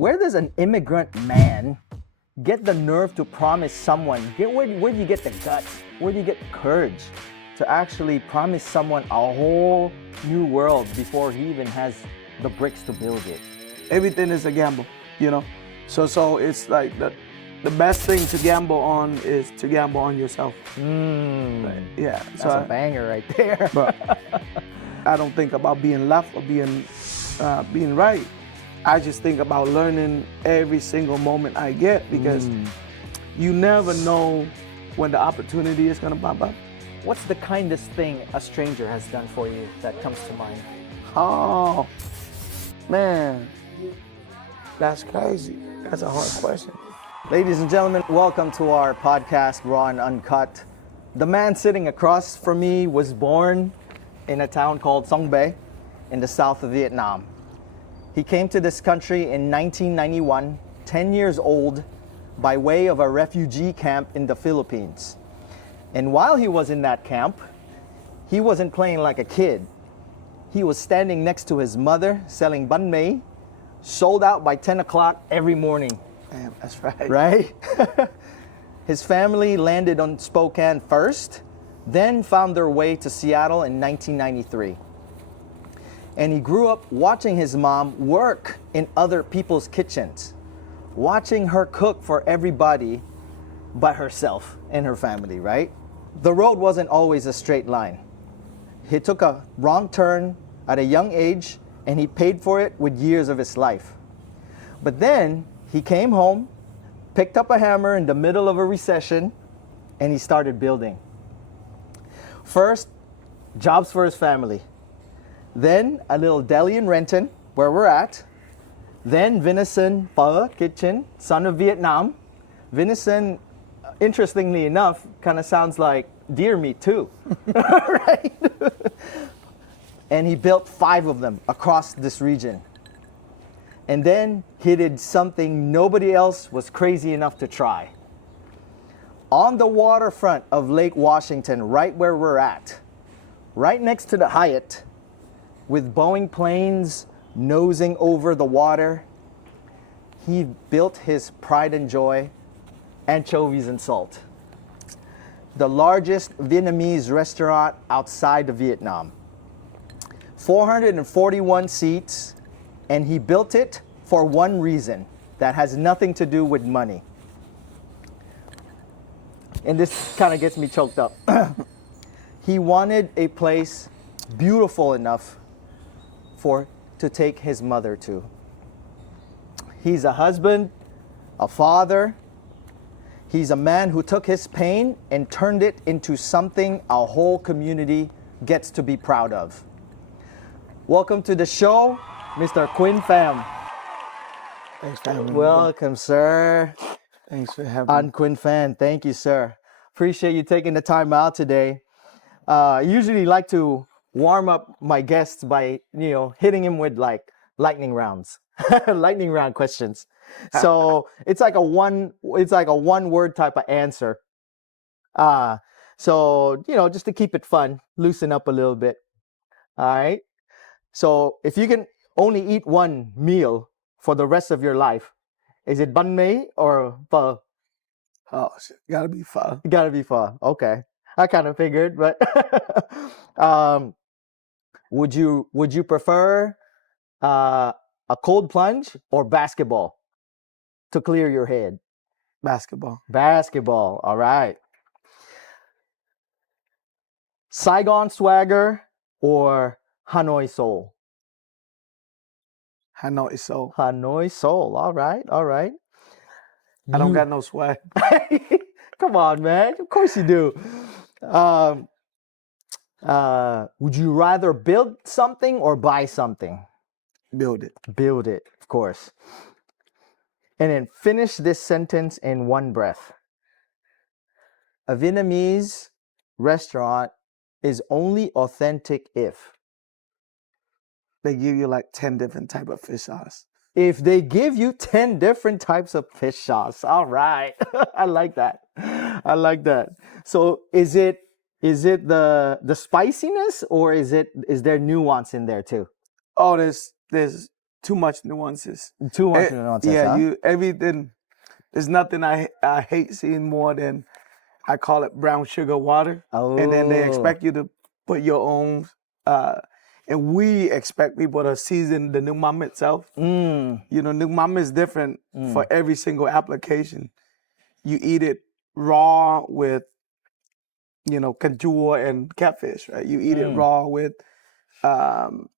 Where does an immigrant man get the nerve to promise someone, where do you get the guts, where do you get the courage to actually promise someone a whole new world before he even has the bricks to build it? Everything is a gamble, you know? So it's like the best thing to gamble on is to gamble on yourself. Right? Yeah. That's a banger right there. But I don't think about being left or being right. I just think about learning every single moment I get, because you never know when the opportunity is gonna pop up. What's the kindest thing a stranger has done for you that comes to mind? Oh, man, that's crazy. That's a hard question. Ladies and gentlemen, welcome to our podcast, Raw and Uncut. The man sitting across from me was born in a town called Song Bay in the south of Vietnam. He came to this country in 1991, 10 years old, by way of a refugee camp in the Philippines. And while he was in that camp, he wasn't playing like a kid. He was standing next to his mother selling banh, sold out by 10 o'clock every morning. Damn, that's right. Right? His family landed on Spokane first, then found their way to Seattle in 1993. And he grew up watching his mom work in other people's kitchens, watching her cook for everybody but herself and her family, right? The road wasn't always a straight line. He took a wrong turn at a young age, and he paid for it with years of his life. But then he came home, picked up a hammer in the middle of a recession, and he started building. First, jobs for his family. Then a little deli in Renton, where we're at. Then venison pho kitchen, son of Vietnam. Venison, interestingly enough, kind of sounds like deer meat too, right? And he built 5 of them across this region. And then he did something nobody else was crazy enough to try. On the waterfront of Lake Washington, right where we're at, right next to the Hyatt, with Boeing planes nosing over the water, he built his pride and joy, anchovies and salt. The largest Vietnamese restaurant outside of Vietnam. 441 seats, and he built it for one reason that has nothing to do with money. And this kind of gets me choked up. He wanted a place beautiful enough to take his mother to. He's a husband, a father. He's a man who took his pain and turned it into something a whole community gets to be proud of. Welcome to the show, Mr. Quyen Phan. Thanks for having me. Welcome, sir. Thanks for having I'm me. Quyen Phan. Thank you, sir. Appreciate you taking the time out today. I usually like to warm up my guests by, hitting him with like lightning rounds, lightning round questions. So it's like a one word type of answer. So just to keep it fun, loosen up a little bit. All right. So if you can only eat one meal for the rest of your life, is it banh mi or pho? Oh, shit. Gotta be fun. It gotta be pho. Okay. I kind of figured, but would you prefer a cold plunge or basketball to clear your head? Basketball. Basketball. All right. Saigon swagger or Hanoi soul? Hanoi soul. Hanoi soul. All right. All right. I don't got no swag. Come on, man. Of course you do. Would you rather build something or buy something? Build it. Build it, of course. And then finish this sentence in one breath. A Vietnamese restaurant is only authentic if They give you like 10 different type of fish sauce. If they give you 10 different types of fish sauce. All right. I like that. I like that. So is it the spiciness, or is there nuance in there too? Oh, there's too much nuances. Too much nonsense, Yeah, huh? everything. There's nothing I hate seeing more than, I call it brown sugar water, and then they Oh. expect you to put your own. And we expect people to season the new mama itself. Mm. You know, new mama is different for every single application. You eat it raw with, cajua and catfish, right? You eat it raw with bánh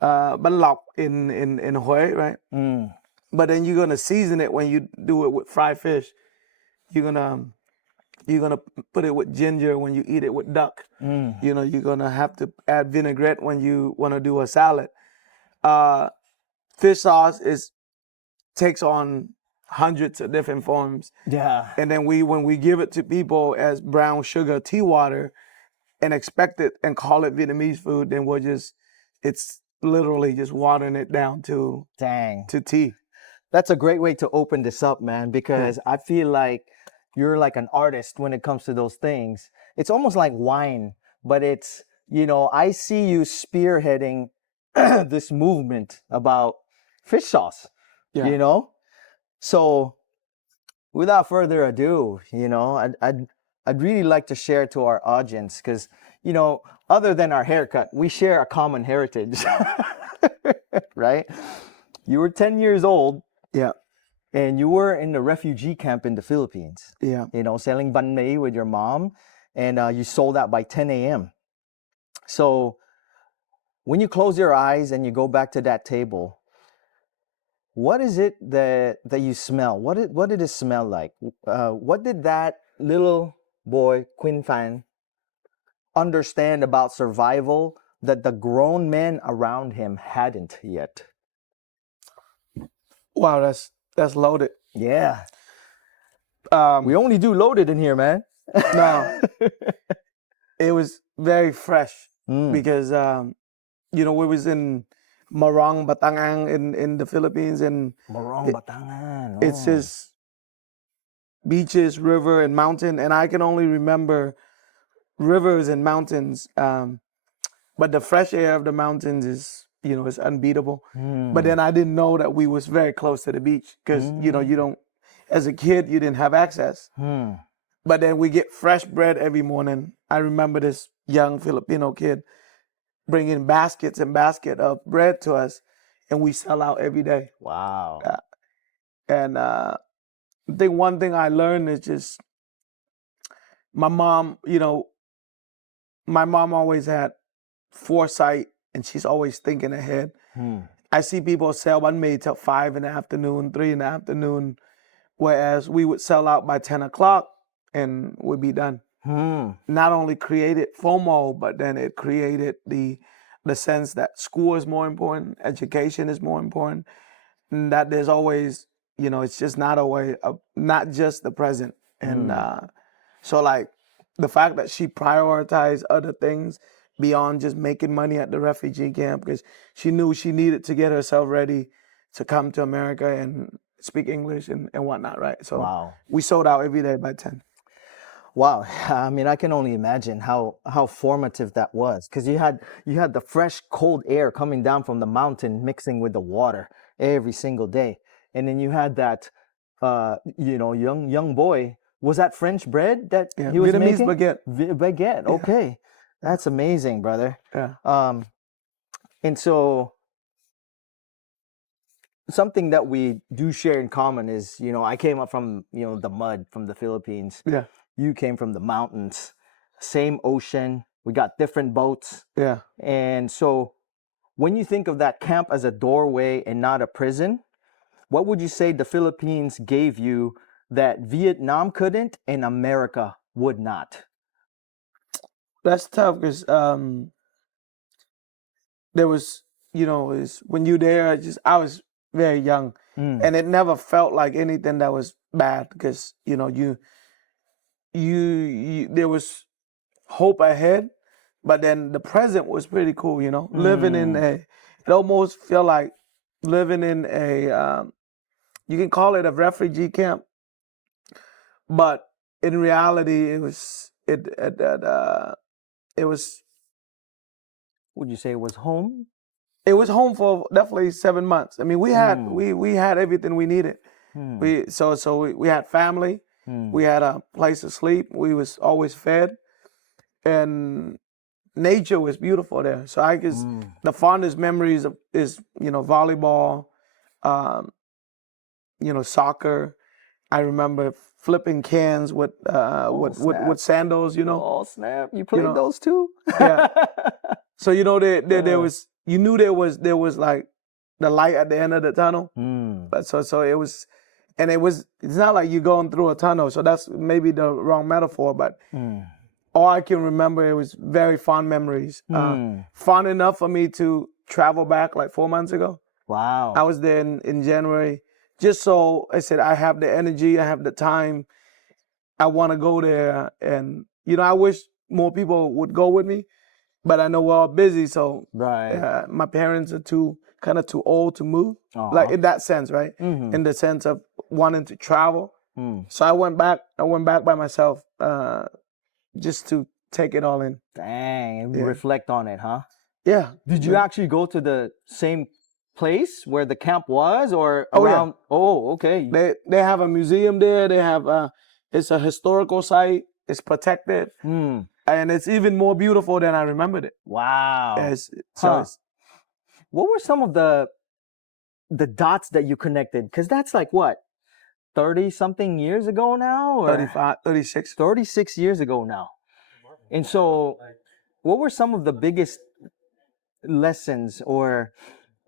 bánh lọc in Huế, right? But then you're gonna season it when you do it with fried fish. You're gonna put it with ginger when you eat it with duck. You know, you're gonna have to add vinaigrette when you want to do a salad. Fish sauce takes on hundreds of different forms. Yeah. And then when we give it to people as brown sugar tea water and expect it and call it Vietnamese food, then it's literally just watering it down to Dang. tea. That's a great way to open this up, man, because I feel like you're like an artist when it comes to those things. It's almost like wine, but it's, I see you spearheading this movement about fish sauce, Yeah. So without further ado, I'd really like to share to our audience because, other than our haircut, we share a common heritage, right? You were 10 years old. Yeah. And you were in the refugee camp in the Philippines. Yeah. Selling banh with your mom, and you sold out by 10 a.m. So when you close your eyes and you go back to that table, what is it that you smell? What did it smell like? What did that little boy, Quyen Phan, understand about survival that the grown men around him hadn't yet? Wow, that's loaded. Yeah. We only do loaded in here, man. No, it was very fresh because we was in Morong, Batangan in the Philippines, and Morong, Batangan. it's just beaches, river, and mountain, and I can only remember rivers and mountains. But the fresh air of the mountains is unbeatable. But then I didn't know that we was very close to the beach because you don't, as a kid, you didn't have access. But then we get fresh bread every morning. I remember this young Filipino kid bringing baskets and basket of bread to us, and we sell out every day. Wow. And I think one thing I learned is just my mom. My mom always had foresight, and she's always thinking ahead. I see people sell banh mi till 5 in the afternoon, 3 in the afternoon, whereas we would sell out by 10 o'clock and we'd be done. Not only created FOMO, but then it created the sense that school is more important, education is more important, and that there's always, it's just not not just the present. And so like the fact that she prioritized other things beyond just making money at the refugee camp, because she knew she needed to get herself ready to come to America and speak English and whatnot, right? So we sold out every day by 10. Wow. I mean, I can only imagine how formative that was, because you had the fresh cold air coming down from the mountain mixing with the water every single day. And then you had that young boy. Was that French bread that he was Vietnamese making? baguette. Baguette. Okay. That's amazing, brother. Yeah. And so something that we do share in common is, I came up from, the mud from the Philippines. Yeah. You came from the mountains, same ocean. We got different boats. Yeah. And so when you think of that camp as a doorway and not a prison, what would you say the Philippines gave you that Vietnam couldn't and America would not? That's tough because there was, is when you're there, I was very young, and it never felt like anything that was bad because you there was hope ahead, but then the present was pretty cool. Living in it almost felt like living in a you can call it a refugee camp, but in reality, it was it was. Would you say it was home? It was home for definitely 7 months. I mean, we had everything we needed. We had family. We had a place to sleep. We was always fed, and nature was beautiful there. So I guess the fondest memories is volleyball, soccer. I remember flipping cans with sandals. Oh snap! You played know, those too? Yeah. So there was, you knew there was like the light at the end of the tunnel. But so it was, and it's not like you're going through a tunnel. So that's maybe the wrong metaphor, but all I can remember, it was very fond memories. Fond enough for me to travel back like 4 months ago. Wow. I was there in January, just so I said I have the energy, I have the time. I want to go there, and I wish more people would go with me, but I know we're all busy. So my parents are too old to move, like in that sense, right? In the sense of wanting to travel. So I went back by myself, just to take it all in. Dang, and reflect on it, huh? Yeah. Did you actually go to the same place where the camp was, or around? Oh, okay. They have a museum there. They have it's a historical site. It's protected, and it's even more beautiful than I remembered it. Wow. What were some of the dots that you connected? Because that's like what, 30-something years ago now? Or 35, 36. 36 years ago now. And so what were some of the biggest lessons or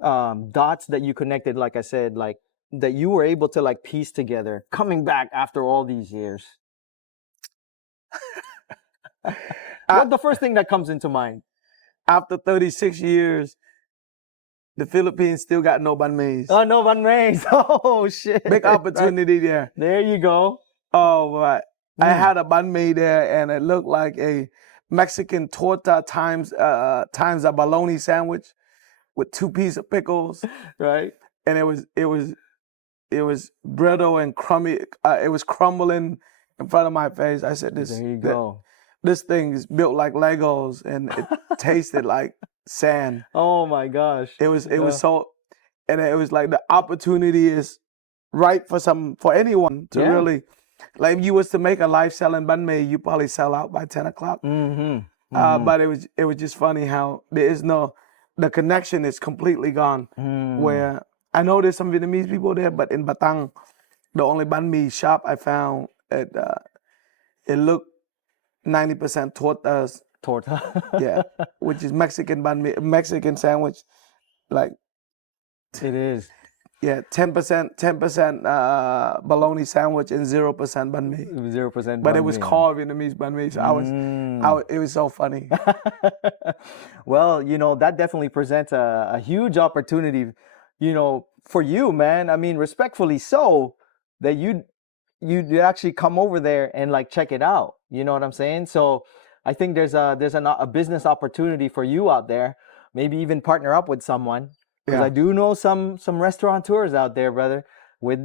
dots that you connected, like I said, like that you were able to like piece together coming back after all these years? What's the first thing that comes into mind? After 36 years, the Philippines still got no banh mi's. Oh, no banh mi's. Oh, shit. Big opportunity there. There you go. Oh, right. I had a banh mi there, and it looked like a Mexican torta times a bologna sandwich with 2 pieces of pickles. Right. And it was brittle and crummy. It was crumbling in front of my face. I said, There you go. This thing is built like Legos, and it tasted like sand. Oh my gosh. It was so, and it was like the opportunity is right for anyone to really, like if you was to make a life selling banh mi, you probably sell out by 10 o'clock. But it was just funny how the connection is completely gone. Where I know there's some Vietnamese people there, but in Batang, the only banh mi shop I found, it looked 90% tortas. Torta. Yeah, which is Mexican banh mi, Mexican sandwich, like it is. Yeah, 10% bologna sandwich and 0% banh mi. 0% But it was called Vietnamese banh mi, so it was so funny. Well, that definitely presents a huge opportunity, for you, man. I mean, respectfully so, that you actually come over there and like check it out. You know what I'm saying? So I think there's a business opportunity for you out there. Maybe even partner up with someone. Because I do know some restaurateurs out there, brother, with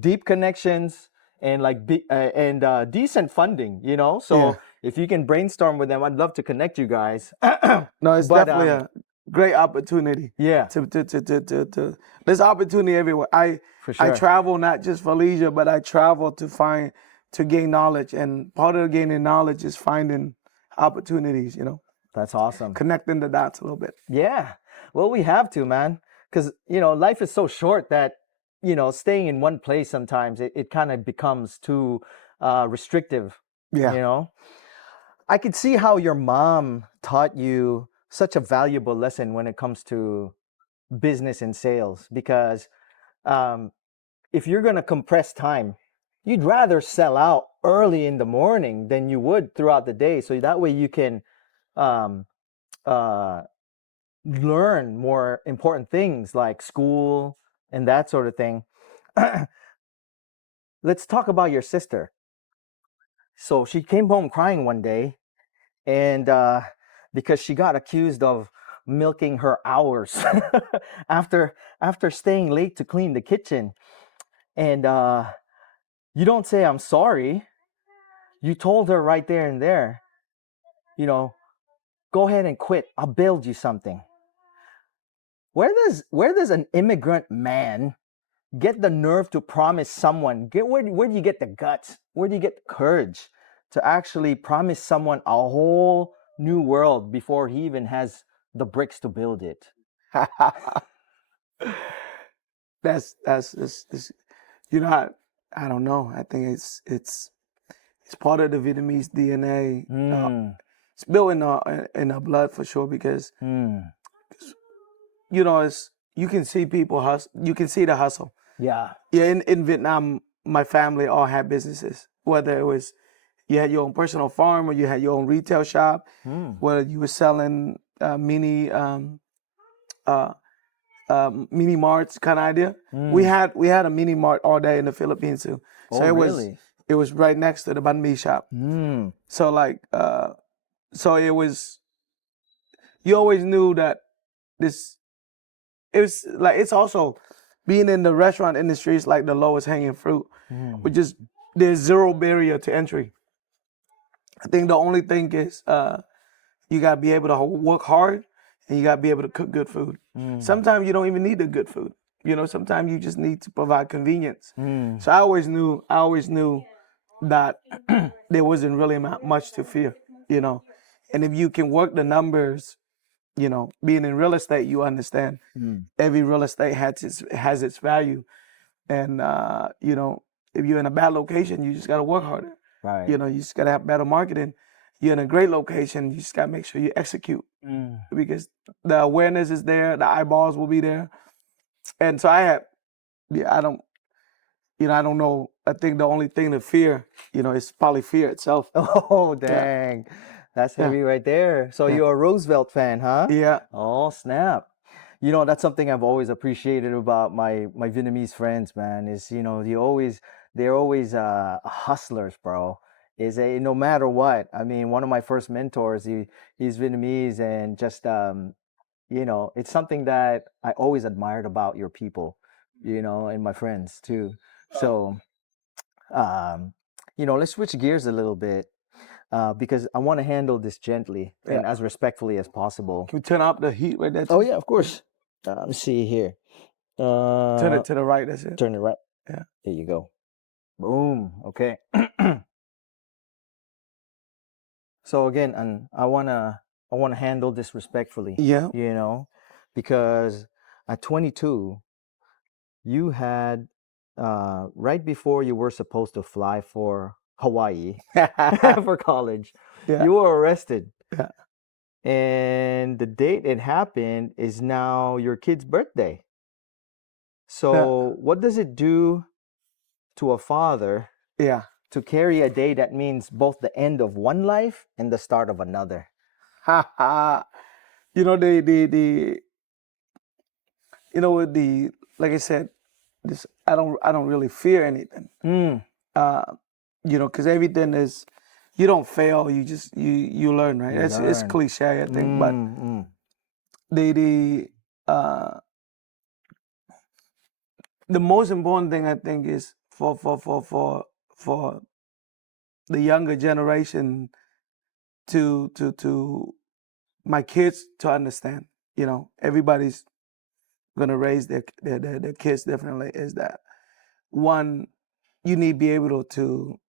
deep connections and like decent funding, So if you can brainstorm with them, I'd love to connect you guys. No, it's definitely a great opportunity. Yeah. To there's opportunity everywhere. For sure. I travel not just for leisure, but I travel to gain knowledge, and part of gaining knowledge is finding opportunities. That's awesome. Connecting the dots a little bit. Yeah. Well, we have to, man, because, life is so short that, staying in one place sometimes it kind of becomes too restrictive. Yeah. I could see how your mom taught you such a valuable lesson when it comes to business and sales, because if you're going to compress time, you'd rather sell out early in the morning than you would throughout the day. So that way you can learn more important things like school and that sort of thing. Let's talk about your sister. So she came home crying one day, and because she got accused of milking her hours after staying late to clean the kitchen. And you don't say I'm sorry. You told her right there and there, go ahead and quit. I'll build you something. where does an immigrant man get the nerve to promise someone? Where do you get the guts? Where do you get the courage to actually promise someone a whole new world before he even has the bricks to build it? That's you know, I don't know. I think it's part of the Vietnamese DNA. It's built in our blood for sure because you know you can see people hustle. You can see the hustle. Yeah. Yeah. In Vietnam, my family all had businesses. Whether it was you had your own personal farm or you had your own retail shop, whether you were selling mini marts kind of idea. We had a mini mart all day in the Philippines too. So really? It was right next to the banh mi shop. So like so it was, you always knew that it was like, it's also being in the restaurant industry is like the lowest hanging fruit, which is there's zero barrier to entry. I think the only thing is you gotta be able to work hard and you gotta be able to cook good food. Sometimes you don't even need the good food. You know, sometimes you just need to provide convenience. So I always knew that there wasn't really much to fear. You know, and if you can work the numbers, you know, being in real estate, you understand every real estate has its value, and you know, if you're in a bad location, you just gotta work harder. Right. You know, you just gotta have better marketing. You're in a great location, you just gotta make sure you execute because the awareness is there, the eyeballs will be there, and so I don't, you know, I don't know. I think the only thing to fear, you know, is probably fear itself. Oh, dang. That's heavy right there. So you're a Roosevelt fan, huh? Yeah. Oh, snap. You know, that's something I've always appreciated about my Vietnamese friends, man, is, you know, they're always hustlers, bro. Is a no matter what. I mean, one of my first mentors, he's Vietnamese, and just you know, it's something that I always admired about your people, you know, and my friends too. So, you know, let's switch gears a little bit because I want to handle this gently and as respectfully as possible. Can we turn up the heat right there? Oh yeah, of course. Let's see here. Turn it to the right. That's it. Turn it right. Yeah. There you go. Boom. Okay. So again, and I wanna handle this respectfully. Yeah. You know, because at 22, you had right before you were supposed to fly for Hawaii for college, you were arrested. Yeah. And the date it happened is now your kid's birthday. So what does it do to a father to carry a day that means both the end of one life and the start of another? You know, you know, like I said, this I don't really fear anything. You know, because everything is, you don't fail, you just you learn, right? It's cliche, I think, but the most important thing, I think, is for the younger generation to my kids to understand. You know, everybody's gonna raise their kids differently. Is that one? You need to be able to,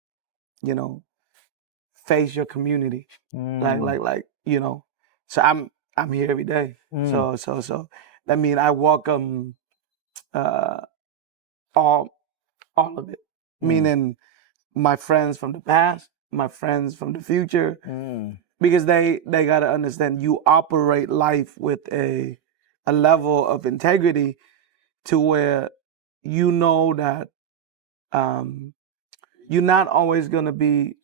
you know, face your community, like you know. So I'm here every day. So that means I welcome all of it. Meaning my friends from the past, my friends from the future, because they gotta understand you operate life with a level of integrity to where you know that you're not always gonna be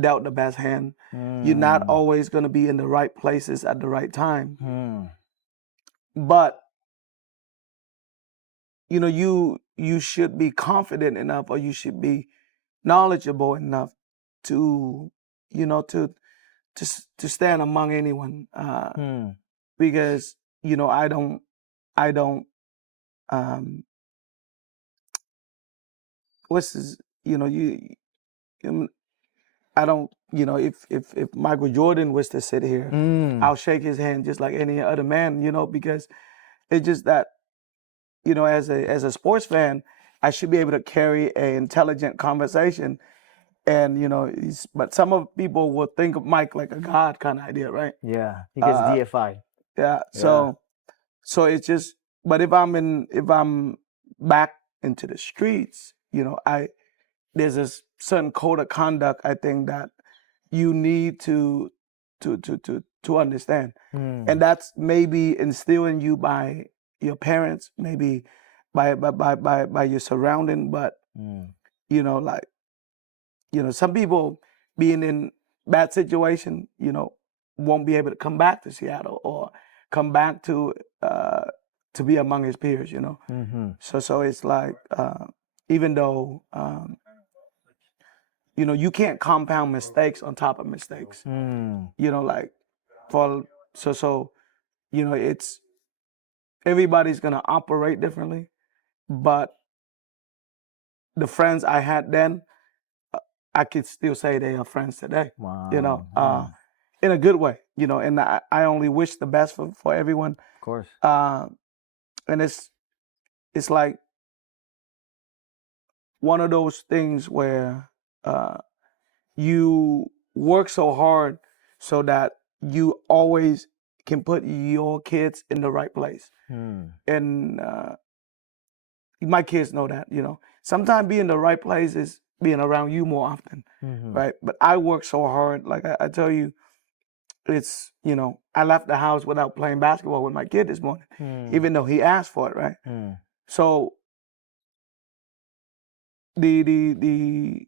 dealt the best hand. You're not always gonna be in the right places at the right time. But you know, you should be confident enough, or you should be knowledgeable enough to, you know, to stand among anyone, because you know I don't what's this, you know, I don't, you know, if Michael Jordan was to sit here, I'll shake his hand just like any other man, you know, because It's just that, as a sports fan, I should be able to carry an intelligent conversation. And but some of people will think of Mike like a god kind of idea, right? Yeah, he gets deified. Yeah. Yeah. So it's just. But if I'm back into the streets, there's a certain code of conduct I think that you need to understand, and that's maybe instilled in you by your parents, maybe by your surrounding, but like some people being in bad situation, won't be able to come back to Seattle or come back to be among his peers, So it's like even though you can't compound mistakes on top of mistakes. Like for it's everybody's gonna operate differently, but the friends I had then, I could still say they are friends today. Wow. In a good way, and I only wish the best for everyone. Of course. And it's like one of those things where you work so hard so that you always can put your kids in the right place. And my kids know that, Sometimes being in the right place is being around you more often, right? But I work so hard. Like I tell you, it's, I left the house without playing basketball with my kid this morning, even though he asked for it, right? So we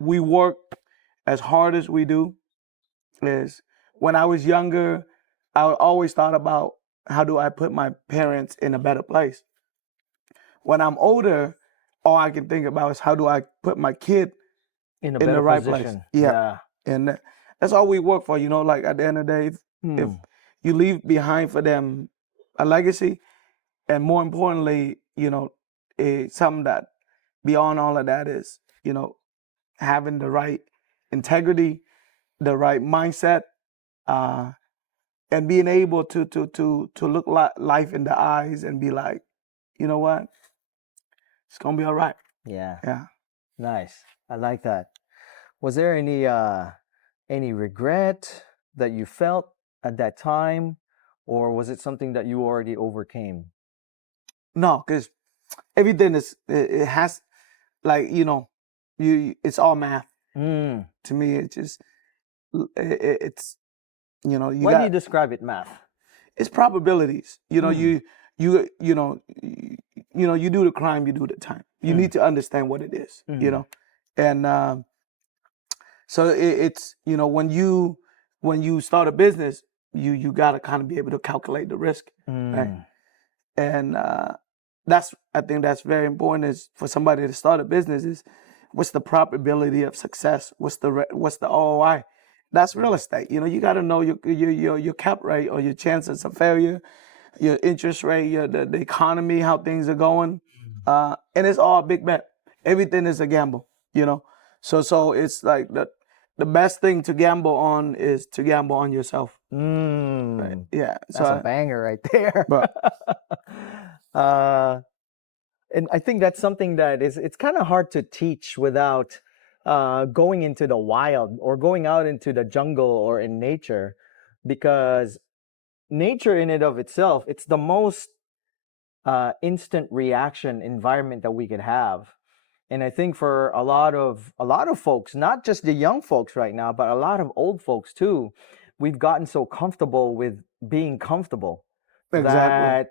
work as hard as we do. Is when I was younger, I always thought about how do I put my parents in a better place. When I'm older, all I can think about is how do I put my kid in the right position. place. Yeah. And that's all we work for, like at the end of the day, if you leave behind for them a legacy, and more importantly, something that beyond all of that is, having the right integrity, the right mindset, and being able to look life in the eyes and be like, you know what, it's gonna be all right. Yeah. Yeah. Nice. I like that. Was there any regret that you felt at that time, or was it something that you already overcame? No, because everything it has, like, it's all math. To me, it's just it's Why do you describe it math? it's probabilities. You do the crime, you do the time. You need to understand what it is. And so it's when you start a business, you got to kind of be able to calculate the risk, right? And I think that's very important, is for somebody to start a business, is what's the probability of success? What's the ROI? That's real estate. You got to know your cap rate or your chances of failure, your interest rate, the economy, how things are going, and it's all a big bet. Everything is a gamble. So it's like the best thing to gamble on is to gamble on yourself. Right? Yeah, that's a banger right there. And I think that's something that it's kind of hard to teach without going into the wild or going out into the jungle or in nature, because nature in and of itself, it's the most instant reaction environment that we could have. And I think for a lot of folks, not just the young folks right now, but a lot of old folks too, we've gotten so comfortable with being comfortable. Exactly. That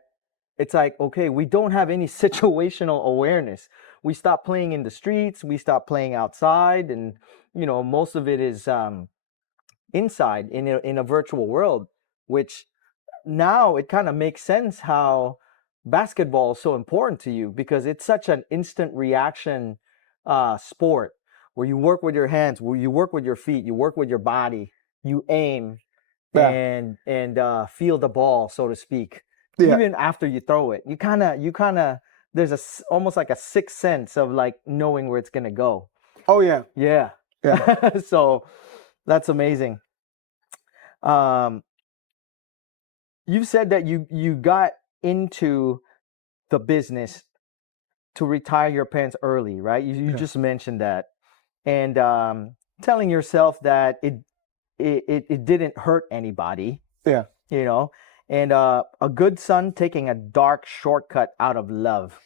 it's like, okay, we don't have any situational awareness. We stop playing in the streets, we stop playing outside, and most of it is inside in a virtual world, which now it kind of makes sense how basketball is so important to you, because it's such an instant reaction sport where you work with your hands, where you work with your feet, you work with your body, you aim, and feel the ball, so to speak. Even after you throw it, you kind of there's almost like a sixth sense of like knowing where it's gonna go. Oh yeah. Yeah. So that's amazing. you've said that you got into the business to retire your parents early, right? You just mentioned that, and telling yourself that it didn't hurt anybody, Yeah. you know, and a good son taking a dark shortcut out of love.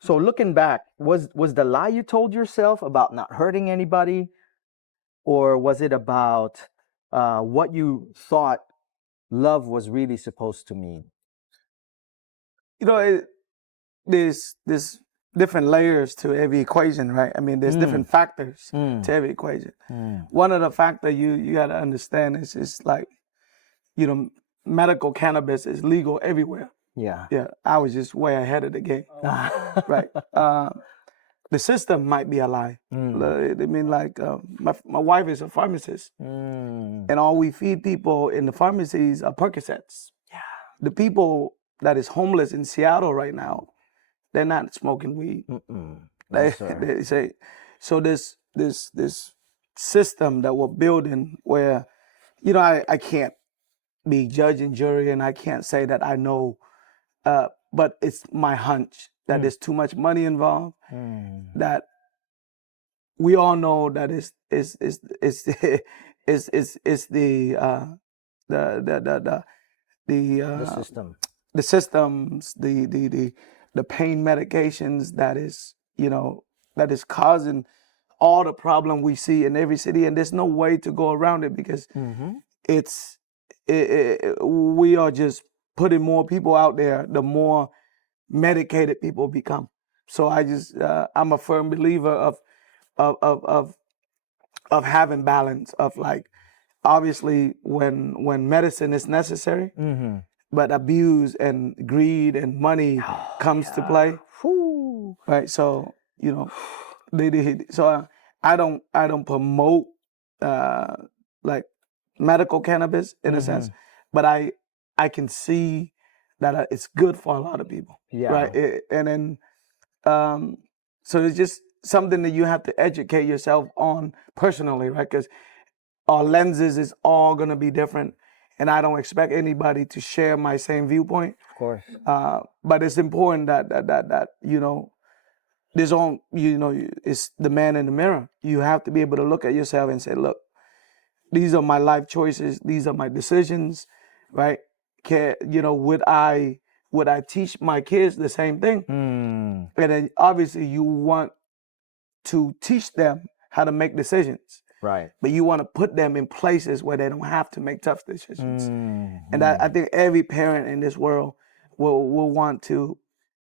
So looking back, was the lie you told yourself about not hurting anybody, or was it about what you thought love was really supposed to mean? You know, there's different layers to every equation, right? I mean, there's different factors to every equation. One of the factors you got to understand is like, you know, medical cannabis is legal everywhere. Yeah. Yeah, I was just way ahead of the game, right? The system might be a lie. I mean, like my wife is a pharmacist, and all we feed people in the pharmacies are Percocets. Yeah. The people that is homeless in Seattle right now, they're not smoking weed. No, They say so. This system that we're building, where you know, I can't be judge and jury, and I can't say that I know, but it's my hunch that there's too much money involved. That we all know that is the system. the systems, the pain medications that is, you know, that is causing all the problem we see in every city, and there's no way to go around it because we are just putting more people out there, the more medicated people become. So I'm a firm believer of having balance, of like, obviously when medicine is necessary, but abuse and greed and money comes to play. Right. So, you know, so I don't promote like medical cannabis in a sense, but I can see that it's good for a lot of people. Yeah. Right. And then so it's just something that you have to educate yourself on personally, right? Because our lenses is all gonna be different, and I don't expect anybody to share my same viewpoint. Of course. But it's important that you know, it's the man in the mirror. You have to be able to look at yourself and say, look, these are my life choices. These are my decisions, right? Would I teach my kids the same thing? And then obviously you want to teach them how to make decisions. Right. But you want to put them in places where they don't have to make tough decisions. And I think every parent in this world will want to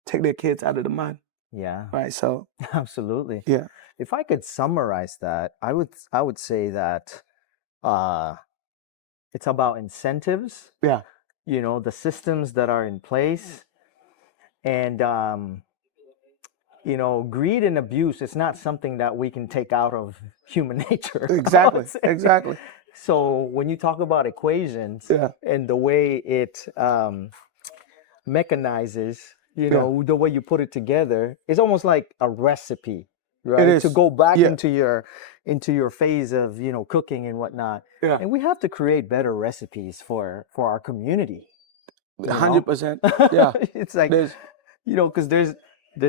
take their kids out of the mud. Yeah. Right. So absolutely. Yeah. If I could summarize that, I would say that it's about incentives. Yeah. You know, the systems that are in place, and you know, greed and abuse is not something that we can take out of human nature. Exactly. Exactly. So when you talk about equations and the way it mechanizes, you know, the way you put it together, it's almost like a recipe, right? It is. To go back into your phase of, you know, cooking and whatnot. Yeah. And we have to create better recipes for our community. 100%. Yeah. It's like, you know, because there's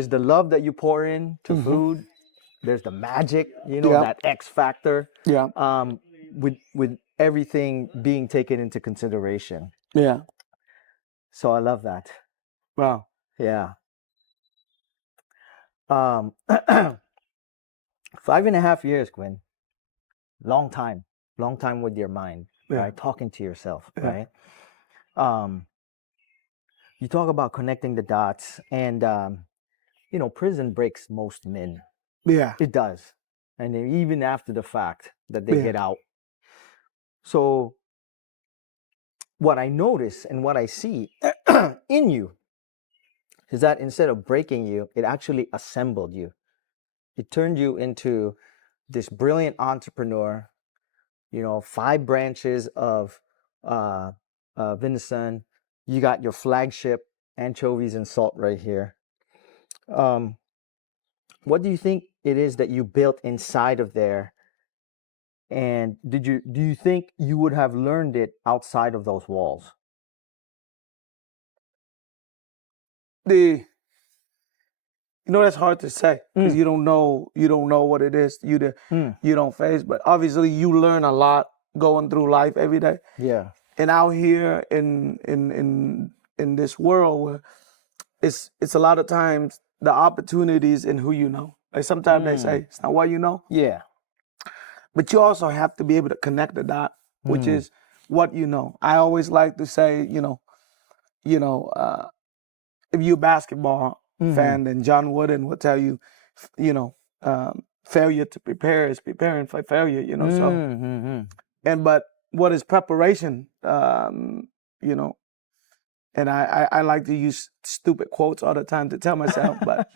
the love that you pour in to food. There's the magic, you know, that X factor. Yeah. With everything being taken into consideration. Yeah. So I love that. Wow. Yeah. 5.5 years, Quyen. Long time with your mind, right? Talking to yourself, right? You talk about connecting the dots, and you know, prison breaks most men. Yeah. It does. And then even after the fact that they get out. So what I notice and what I see in you is that instead of breaking you, it actually assembled you. It turned you into this brilliant entrepreneur, you know, 5 branches of venison. You got your flagship anchovies and salt right here. What do you think it is that you built inside of there? And do you think you would have learned it outside of those walls? that's hard to say because you don't know what it is. You don't face, but obviously you learn a lot going through life every day. Yeah. And out here in this world where it's a lot of times the opportunities in who you know. Like sometimes they say it's not what you know, Yeah. but you also have to be able to connect the dot, which is what you know. I always like to say, if you're a basketball fan, then John Wooden will tell you, failure to prepare is preparing for failure. So but what is preparation? And I like to use stupid quotes all the time to tell myself, but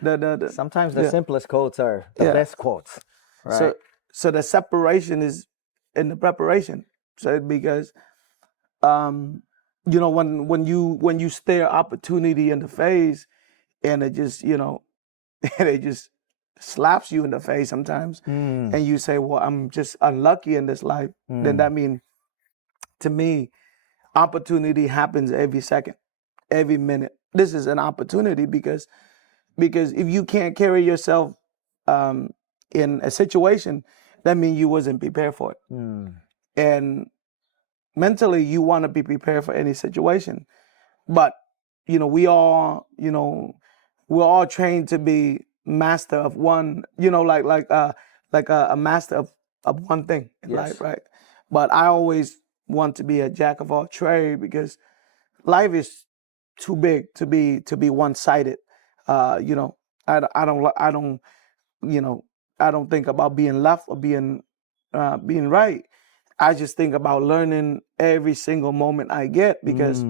Sometimes the simplest quotes are the best quotes, right? So the separation is in the preparation. So because when you stare opportunity in the face and it just and it just slaps you in the face sometimes, and you say, well, I'm just unlucky in this life, then that means, to me, opportunity happens every second, every minute. This is an opportunity because if you can't carry yourself in a situation, that means you wasn't prepared for it. And mentally, you want to be prepared for any situation. But we're all trained to be master of one, like a master of one thing in life, right? But I always want to be a jack of all trades because life is too big to be one-sided. I don't think about being left or being right. I just think about learning every single moment I get because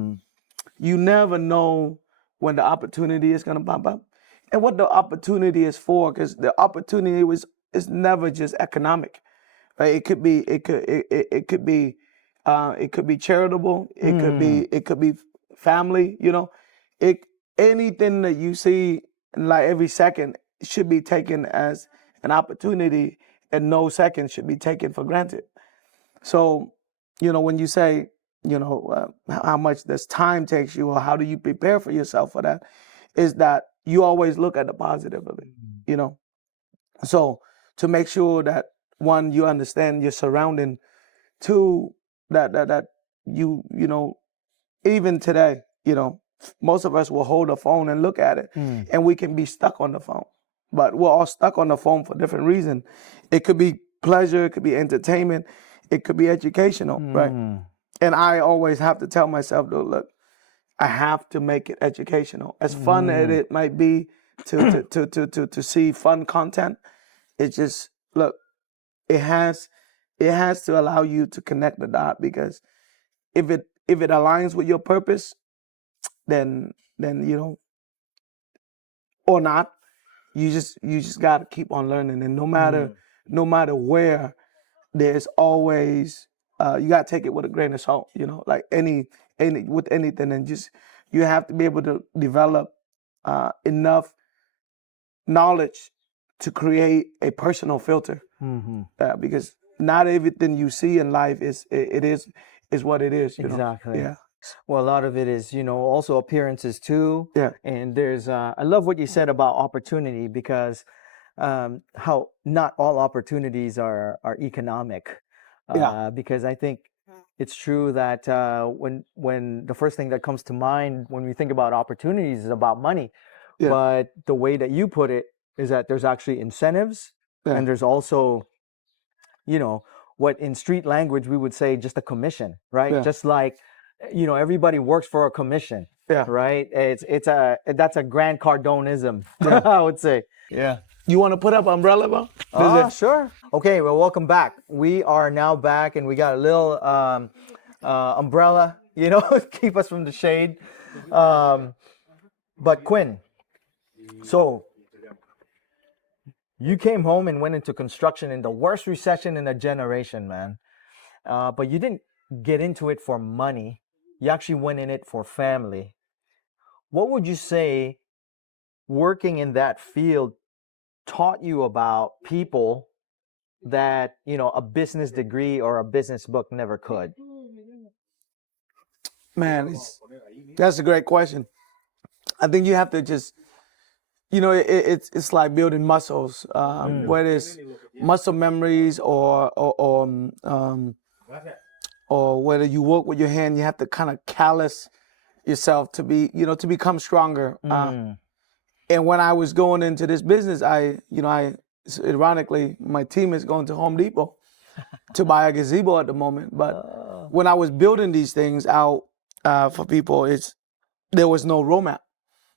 you never know when the opportunity is gonna pop up and what the opportunity is for. Because the opportunity is never just economic, right? It could be charitable. It could be family. Anything that you see like every second should be taken as an opportunity, and no second should be taken for granted. So, when you say, how much this time takes you or how do you prepare for yourself for that, is that you always look at the positive of it, So to make sure that, one, you understand your surrounding, two, that even today, most of us will hold a phone and look at it and we can be stuck on the phone. But we're all stuck on the phone for different reasons. It could be pleasure, it could be entertainment, it could be educational, right? And I always have to tell myself, though, look, I have to make it educational. As fun as it might be to see fun content, it's just, look, it has to allow you to connect the dot, because if it aligns with your purpose, then or not, you just got to keep on learning. And no matter where, there's always you got to take it with a grain of salt, like any with anything, and just you have to be able to develop enough knowledge to create a personal filter, because not everything you see in life is what it is. Exactly. Yeah. Well, a lot of it is, also appearances too. Yeah. And there's, I love what you said about opportunity, because how not all opportunities are economic. Because I think it's true that when the first thing that comes to mind when we think about opportunities is about money. Yeah. But the way that you put it is that there's actually incentives, and there's also, what in street language we would say just a commission, right? Yeah. Just like, everybody works for a commission, right? That's a Grant Cardoneism, I would say. Yeah. You want to put up umbrella, bro? Sure. Okay, well, welcome back. We are now back, and we got a little umbrella, keep us from the shade. But Quyen, so you came home and went into construction in the worst recession in a generation, man. But you didn't get into it for money. You actually went in it for family. What would you say working in that field taught you about people that, a business degree or a business book never could? Man, that's a great question. I think you have to just, it's like building muscles, whether it's muscle memories or whether you work with your hand, you have to kind of callous yourself to be, to become stronger. And when I was going into this business, ironically, my team is going to Home Depot to buy a gazebo at the moment. But when I was building these things out for people, there was no roadmap.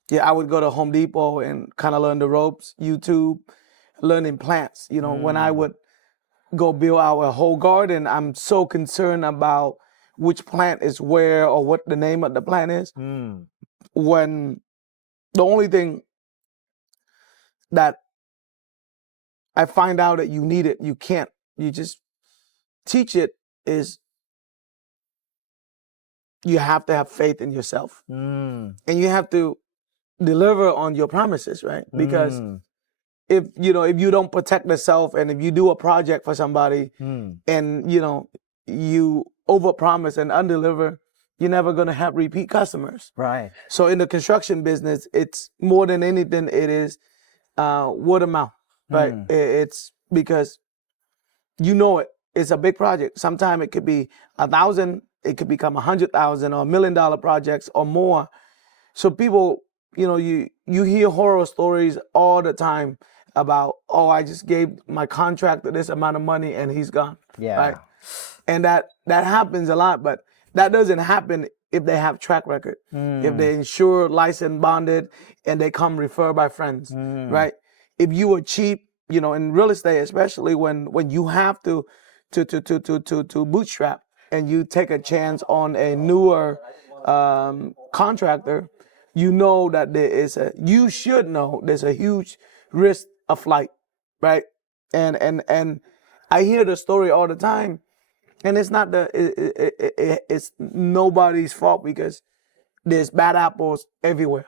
Yeah, I would go to Home Depot and kind of learn the ropes, YouTube, learning plants. When I would go build out a whole garden, I'm so concerned about which plant is where or what the name of the plant is. When the only thing that I find out that you need it, you can't, you just teach it, is you have to have faith in yourself. And you have to deliver on your promises, right? Because if you don't protect yourself, and if you do a project for somebody and you overpromise and undeliver, you're never going to have repeat customers. Right. So in the construction business, it's more than anything, it is word of mouth, right? It's because it's a big project. Sometimes it could be 1,000, it could become 100,000 or $1 million projects or more. So people, you hear horror stories all the time about, I just gave my contractor this amount of money and he's gone. Yeah. Right? And that happens a lot, but that doesn't happen if they have track record, if they insure, licensed, bonded, and they come referred by friends, right? If you are cheap, in real estate, especially when you have to bootstrap and you take a chance on a newer contractor, that you should know there's a huge risk of flight, right? And I hear the story all the time, and it's not it's nobody's fault, because there's bad apples everywhere.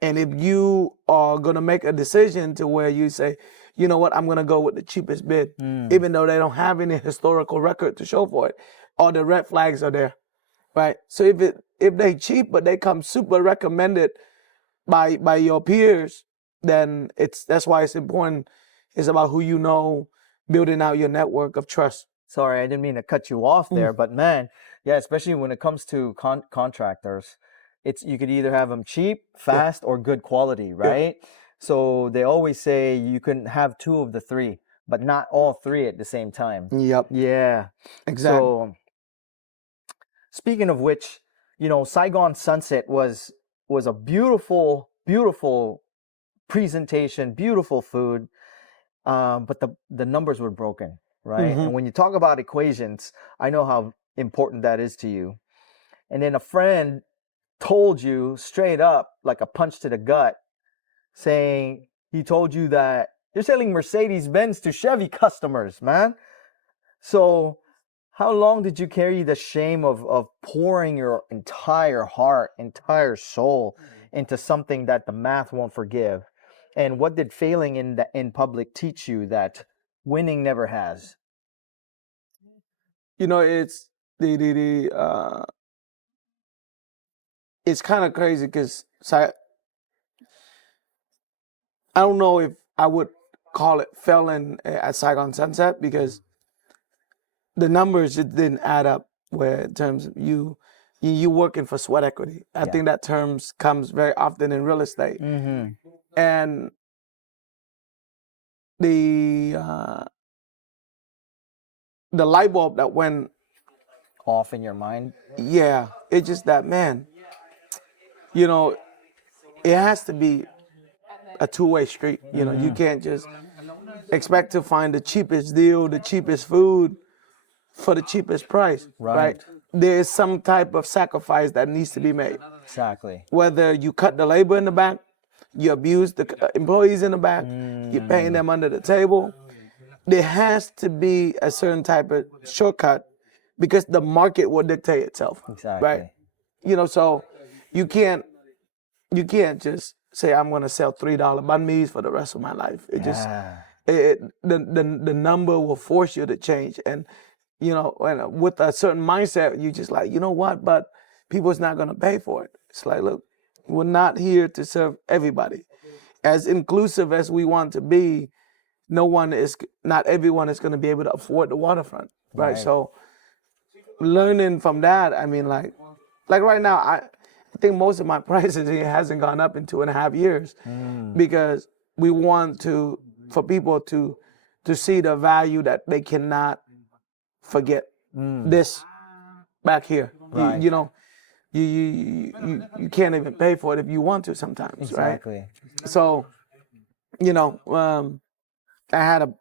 And if you are gonna make a decision to where you say, you know what, I'm gonna go with the cheapest bid, even though they don't have any historical record to show for it, all the red flags are there, right? So if they cheap but they come super recommended by your peers, then that's why it's important. It's about who you know, building out your network of trust. Sorry, I didn't mean to cut you off there, but man, yeah, especially when it comes to contractors, you could either have them cheap, fast, or good quality, right? Yeah. So they always say you can have two of the three, but not all three at the same time. Yep. Yeah. Exactly. So speaking of which, Saigon Sunset was a beautiful, beautiful presentation, beautiful food, but the numbers were broken. Right? And when you talk about equations, I know how important that is to you. And then a friend told you straight up, like a punch to the gut, saying he told you that you're selling Mercedes-Benz to Chevy customers, man. So how long did you carry the shame of pouring your entire heart, entire soul into something that the math won't forgive? And what did failing in public teach you that winning never has? It's it's kind of crazy, because I don't know if I would call it failing at Saigon Sunset, because the numbers just didn't add up. Where in terms of you working for sweat equity, I think that term comes very often in real estate, and the light bulb that went off in your mind. Yeah, it's just that, man, it has to be a two-way street. You can't just expect to find the cheapest deal, the cheapest food for the cheapest price, right? There's some type of sacrifice that needs to be made. Exactly. Whether you cut the labor in the back, you abuse the employees in the back, you're paying them under the table. There has to be a certain type of shortcut, because the market will dictate itself. Exactly. Right? So you can't just say, I'm going to sell $3 banh mi's for the rest of my life. The number will force you to change. And, and with a certain mindset, you just like, you know what, but people's not going to pay for it. It's like, look, we're not here to serve everybody. As inclusive as we want to be, not everyone is going to be able to afford the waterfront, right? So learning from that, I mean, like right now, I think most of my prices it hasn't gone up in 2.5 years because we want for people to see the value that they cannot forget. This back here, Right. you know, you can't even pay for it if you want to sometimes, Exactly. right? So, you know, I had a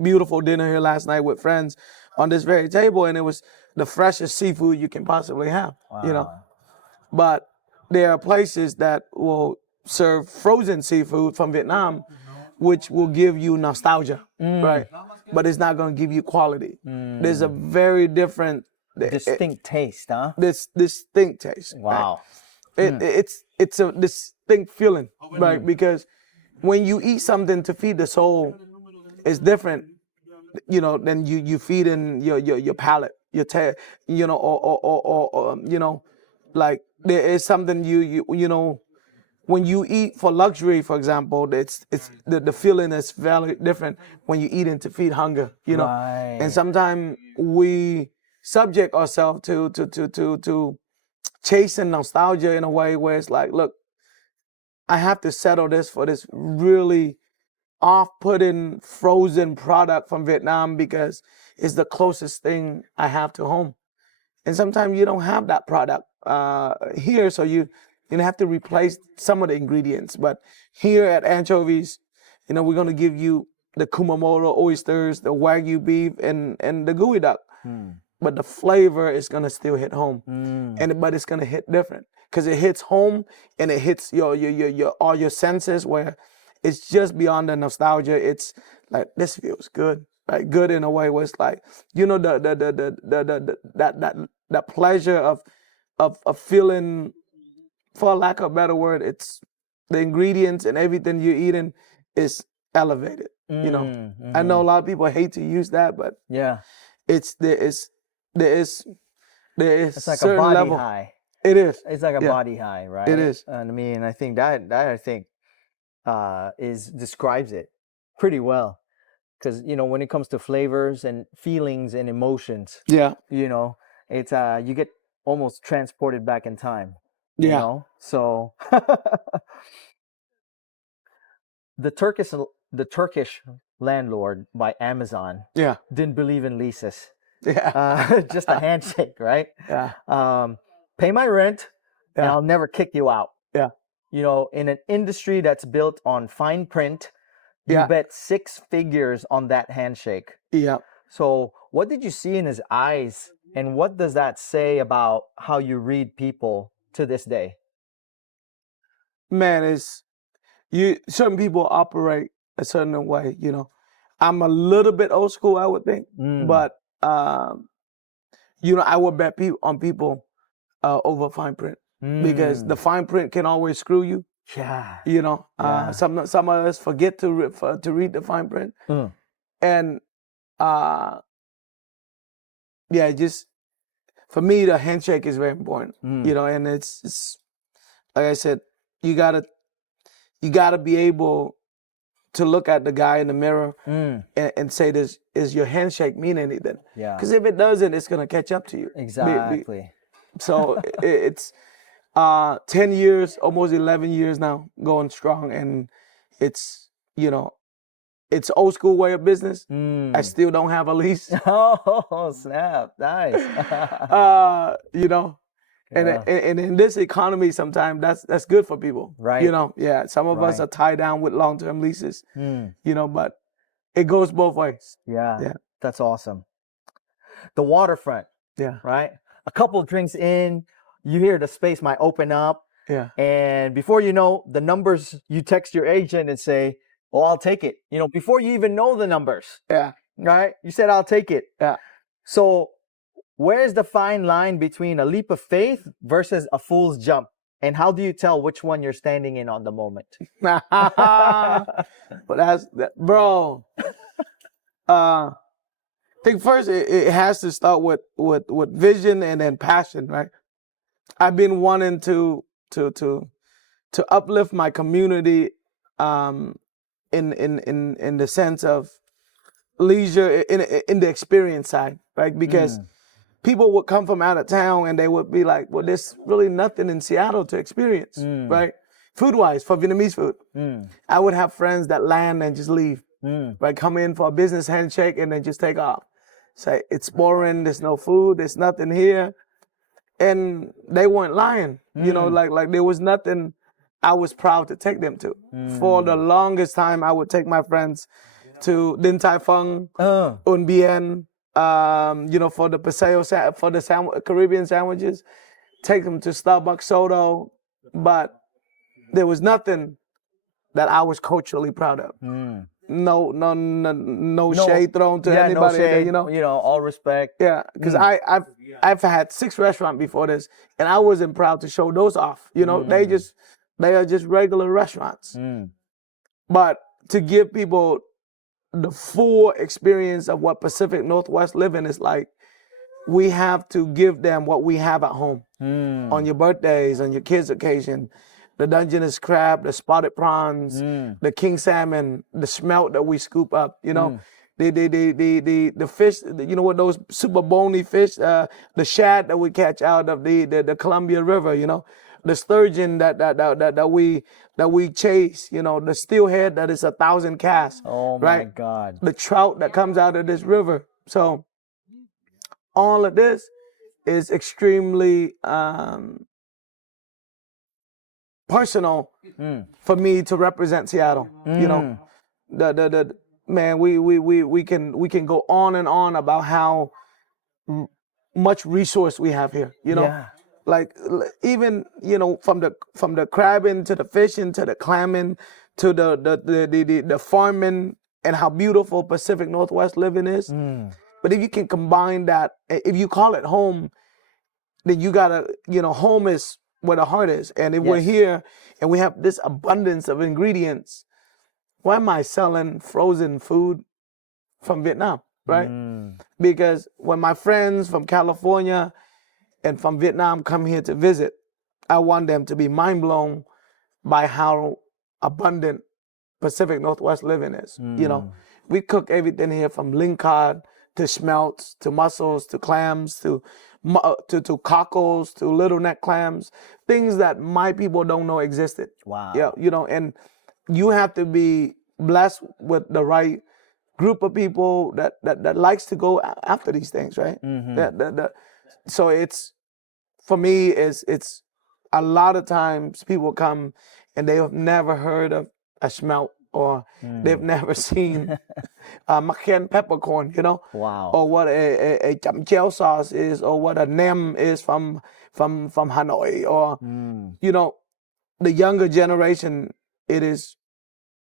beautiful dinner here last night with friends on this very table, and it was the freshest seafood you can possibly have, you know. But there are places that will serve frozen seafood from Vietnam, which will give you nostalgia, right? But it's not going to give you quality. There's a very different, Distinct taste, huh? this distinct taste. Wow. Right? It's a distinct feeling, right? Because when you eat something to feed the soul, it's different, you know, than you feed in your palate, you know, or you know, like there is something you know, when you eat for luxury, for example, it's the feeling is very different when you eat to feed hunger, you know. Right. And sometimes we subject ourselves to chasing nostalgia in a way where it's like, look, I have to settle this for this really off-putting frozen product from Vietnam because it's the closest thing I have to home. And sometimes you don't have that product here, so you have to replace some of the ingredients. But here at Anchovies, you know, we're gonna give you the Kumamoto oysters, the Wagyu beef, and the gooey duck. But the flavor is gonna still hit home, but it's gonna hit different because it hits home and it hits your all your senses where it's just beyond the nostalgia. It's like this feels good, like good in a way where it's like, you know, that pleasure of feeling, for lack of a better word, it's the ingredients and everything you're eating is elevated. You know, I know a lot of people hate to use that, but Yeah. there is It's like a certain body level. high. It is. It's like a Yeah. body high, right? It is. And I mean, I think that I think describes it pretty well. Because, you know, when it comes to flavors and feelings and emotions, Yeah. you know, it's you get almost transported back in time. You Yeah. know? So the Turkish landlord by Amazon Yeah. didn't believe in leases. Yeah. Just a handshake, right? Yeah. Pay my rent and Yeah. I'll never kick you out. Yeah. You know, in an industry that's built on fine print, you Yeah. bet 6 figures on that handshake. Yeah. So what did you see in his eyes, and what does that say about how you read people to this day? Man, certain people operate a certain way, you know. I'm a little bit old school, I would think, but you know, I would bet on people over fine print because the fine print can always screw you. Yeah. You know, some of us forget to read the fine print, and yeah, just for me, the handshake is very important. You know, and it's like I said, you gotta be able to look at the guy in the mirror and say, "Does your handshake mean anything?" Yeah. Because if it doesn't, it's gonna catch up to you. Exactly. So it's 10 years, almost 11 years now, going strong, and it's, you know, it's old school way of business. I still don't have a lease. Oh, snap. Nice. You know, and in this economy, sometimes that's good for people. Right. You know, yeah, some of us are tied down with long-term leases, you know, but it goes both ways. Yeah. Yeah. That's awesome. The waterfront, Yeah. right? A couple drinks in, you hear the space might open up. Yeah. And before you know, the numbers, you text your agent and say, "Oh, I'll take it." You know, before you even know the numbers. Yeah. Right? You said, "I'll take it." Yeah. So where's the fine line between a leap of faith versus a fool's jump? And how do you tell which one you're standing in on the moment? But that's that, bro. I think first it has to start with vision and then passion, right? I've been wanting to to uplift my community, in the sense of leisure, in the experience side, right? Because people would come from out of town and they would be like, well, there's really nothing in Seattle to experience, right? Food-wise, for Vietnamese food. I would have friends that land and just leave, right? Come in for a business handshake and then just take off. Say, it's boring, there's no food, there's nothing here. And they weren't lying, you know, like there was nothing I was proud to take them to. For the longest time, I would take my friends to Din Tai Fung, Un Bien, you know, for the paseo, for the Caribbean sandwiches, take them to Starbucks Soda, but there was nothing that I was culturally proud of. No shade thrown to anybody. No shade, you know, all respect. Yeah, because I've had 6 restaurants before this, and I wasn't proud to show those off. You know, they are just regular restaurants. But to give people the full experience of what Pacific Northwest living is like, we have to give them what we have at home. On your birthdays, on your kids' occasion, the Dungeness crab, the spotted prawns, the king salmon, the smelt that we scoop up, you know, the fish, you know what, those super bony fish, the shad that we catch out of the Columbia River, you know, the sturgeon that we chase, you know, the steelhead that is 1,000 casts. Oh right? my God. The trout that comes out of this river. So all of this is extremely personal for me to represent Seattle. You know, the man, we can go on and on about how much resource we have here. You know. Yeah. Like even, you know, from the crabbing to the fishing to the clamming to the farming, and how beautiful Pacific Northwest living is. But if you can combine that, if you call it home, then you gotta, you know, home is where the heart is. And if we're here and we have this abundance of ingredients, why am I selling frozen food from Vietnam, right? Because when my friends from California and from Vietnam come here to visit, I want them to be mind blown by how abundant Pacific Northwest living is. You know, we cook everything here from lingcod to schmelts to mussels to clams to cockles to little neck clams, things that my people don't know existed. Wow. Yeah, you know, and you have to be blessed with the right group of people that likes to go after these things, right? So it's, for me, it's a lot of times people come and they have never heard of a smelt, or they've never seen Macan peppercorn, you know? Wow. Or what a cham chao sauce is, or what a nem is from Hanoi, or, you know, the younger generation, it is,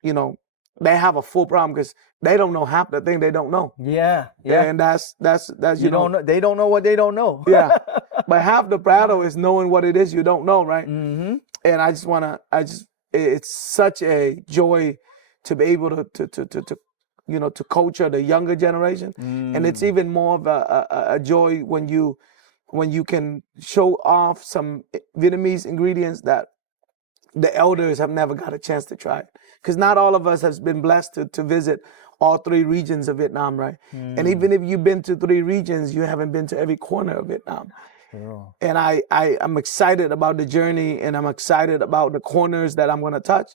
you know, they have a full problem because they don't know half the thing they don't know. Yeah. And that's you know, don't know, they don't know what they don't know. yeah. But half the battle is knowing what it is you don't know, right? And it's such a joy to be able to you know, to culture the younger generation. And it's even more of a joy when you can show off some Vietnamese ingredients that the elders have never got a chance to try. Because not all of us has been blessed to visit all 3 regions of Vietnam, right? And even if you've been to 3 regions, you haven't been to every corner of Vietnam. True. And I'm excited about the journey, and I'm excited about the corners that I'm gonna touch,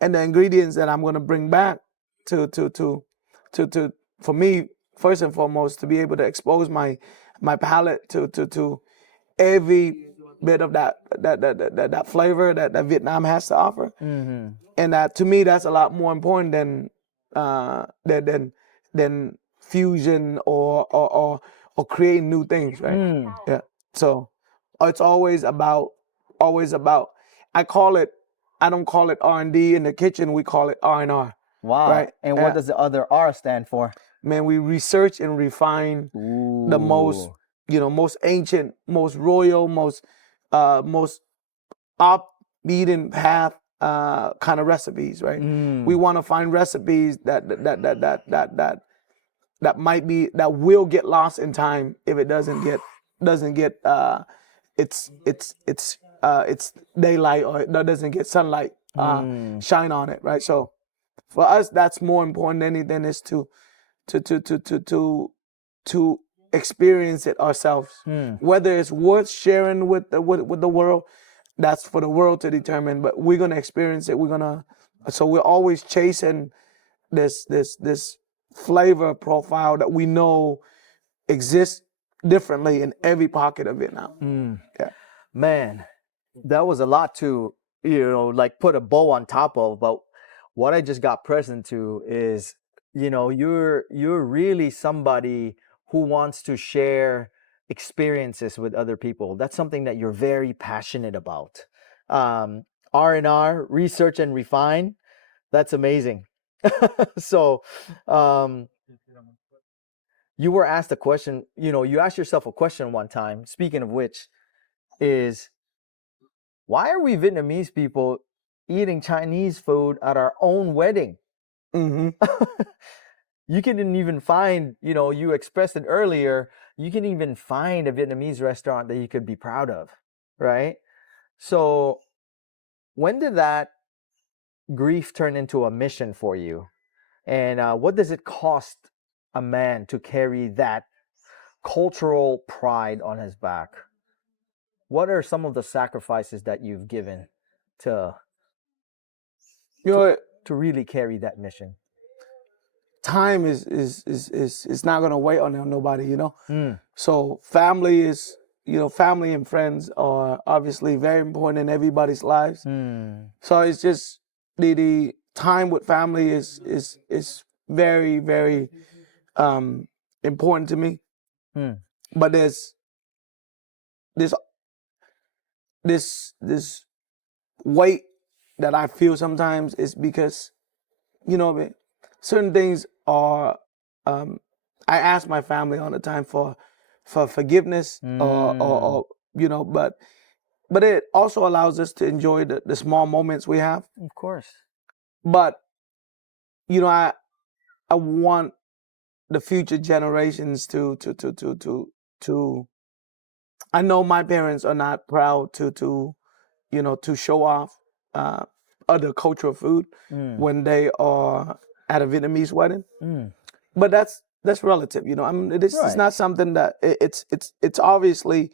and the ingredients that I'm gonna bring back to for me, first and foremost, to be able to expose my palate to every bit of that flavor that Vietnam has to offer. And that, to me, that's a lot more important than fusion or creating new things, right? Yeah. So it's always about. I don't call it R&D in the kitchen. We call it R&R. Wow. Right? And what does the other R stand for? Man, we research and refine the most, you know, most ancient, most royal, most off-beaten path kind of recipes, right? We want to find recipes that will get lost in time if it doesn't get its it's daylight or it doesn't get sunlight shine on it, right? So for us, that's more important than anything is to experience it ourselves. Whether it's worth sharing with the world, that's for the world to determine. But we're gonna experience it. So we're always chasing this flavor profile that we know exists differently in every pocket of Vietnam. Yeah. Man, that was a lot to, like put a bow on top of. But what I just got present to is, you're really somebody who wants to share experiences with other people. That's something that you're very passionate about. R&R, research and refine. That's amazing. So, you were asked a question, you asked yourself a question one time, speaking of which, is why are we Vietnamese people eating Chinese food at our own wedding? You can even find, you expressed it earlier, you can even find a Vietnamese restaurant that you could be proud of, right? So when did that grief turn into a mission for you? And what does it cost a man to carry that cultural pride on his back? What are some of the sacrifices that you've given to really carry that mission? Time is not gonna wait on nobody, So family and friends are obviously very important in everybody's lives. So it's just the time with family is very, very important to me. But there's this weight that I feel sometimes is because, certain things are, I ask my family all the time for forgiveness or but it also allows us to enjoy the small moments we have. Of course. But, I want the future generations to I know my parents are not proud to show off other cultural food when they are at a Vietnamese wedding. But that's relative, it's not something that it's obviously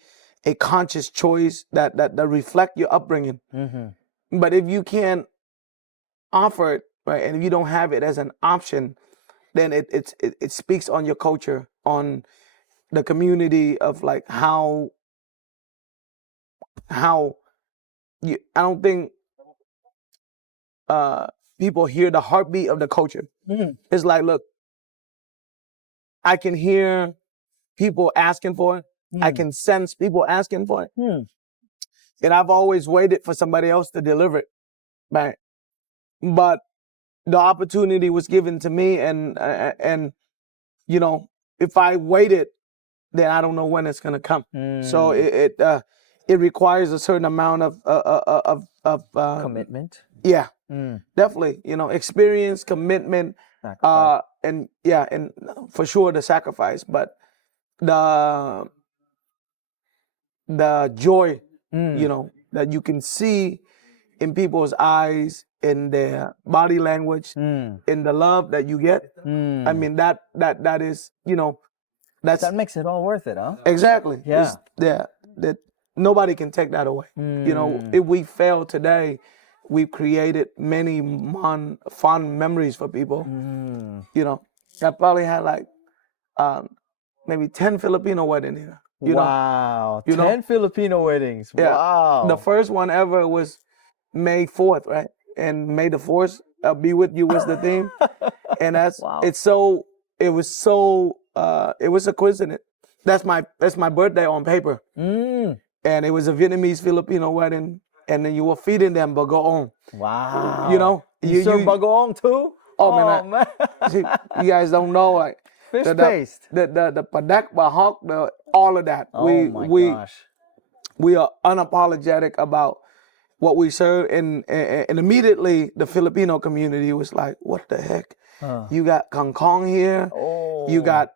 a conscious choice that reflect your upbringing. But if you can't offer it, right, and if you don't have it as an option, then it speaks on your culture, on the community of like how I don't think people hear the heartbeat of the culture. It's like, look, I can hear people asking for it. I can sense people asking for it. And I've always waited for somebody else to deliver it, right? But the opportunity was given to me, and if I waited, then I don't know when it's gonna come. So it requires a certain amount of commitment. Yeah, definitely. Experience, commitment, and for sure the sacrifice. But the joy, that you can see in people's eyes, in their body language, in the love that you get. I mean, that is, that makes it all worth it, huh? Exactly. Yeah. That nobody can take that away. If we fail today, we've created many fond memories for people. I probably had like maybe 10 Filipino weddings here. Wow. 10 Filipino weddings. Yeah. Wow. The first one ever was May 4th, right? And May the 4th be with you was the theme. And that's it was a coincidence. That's my birthday on paper. And it was a Vietnamese Filipino wedding, and then you were feeding them bagoong. Wow. You serve bagoong too? Oh man. See, you guys don't know, like fish paste. The padak bahok, all of that. Oh my gosh. We are unapologetic about what we serve, and immediately the Filipino community was like, "What the heck? You got kangkong here? You got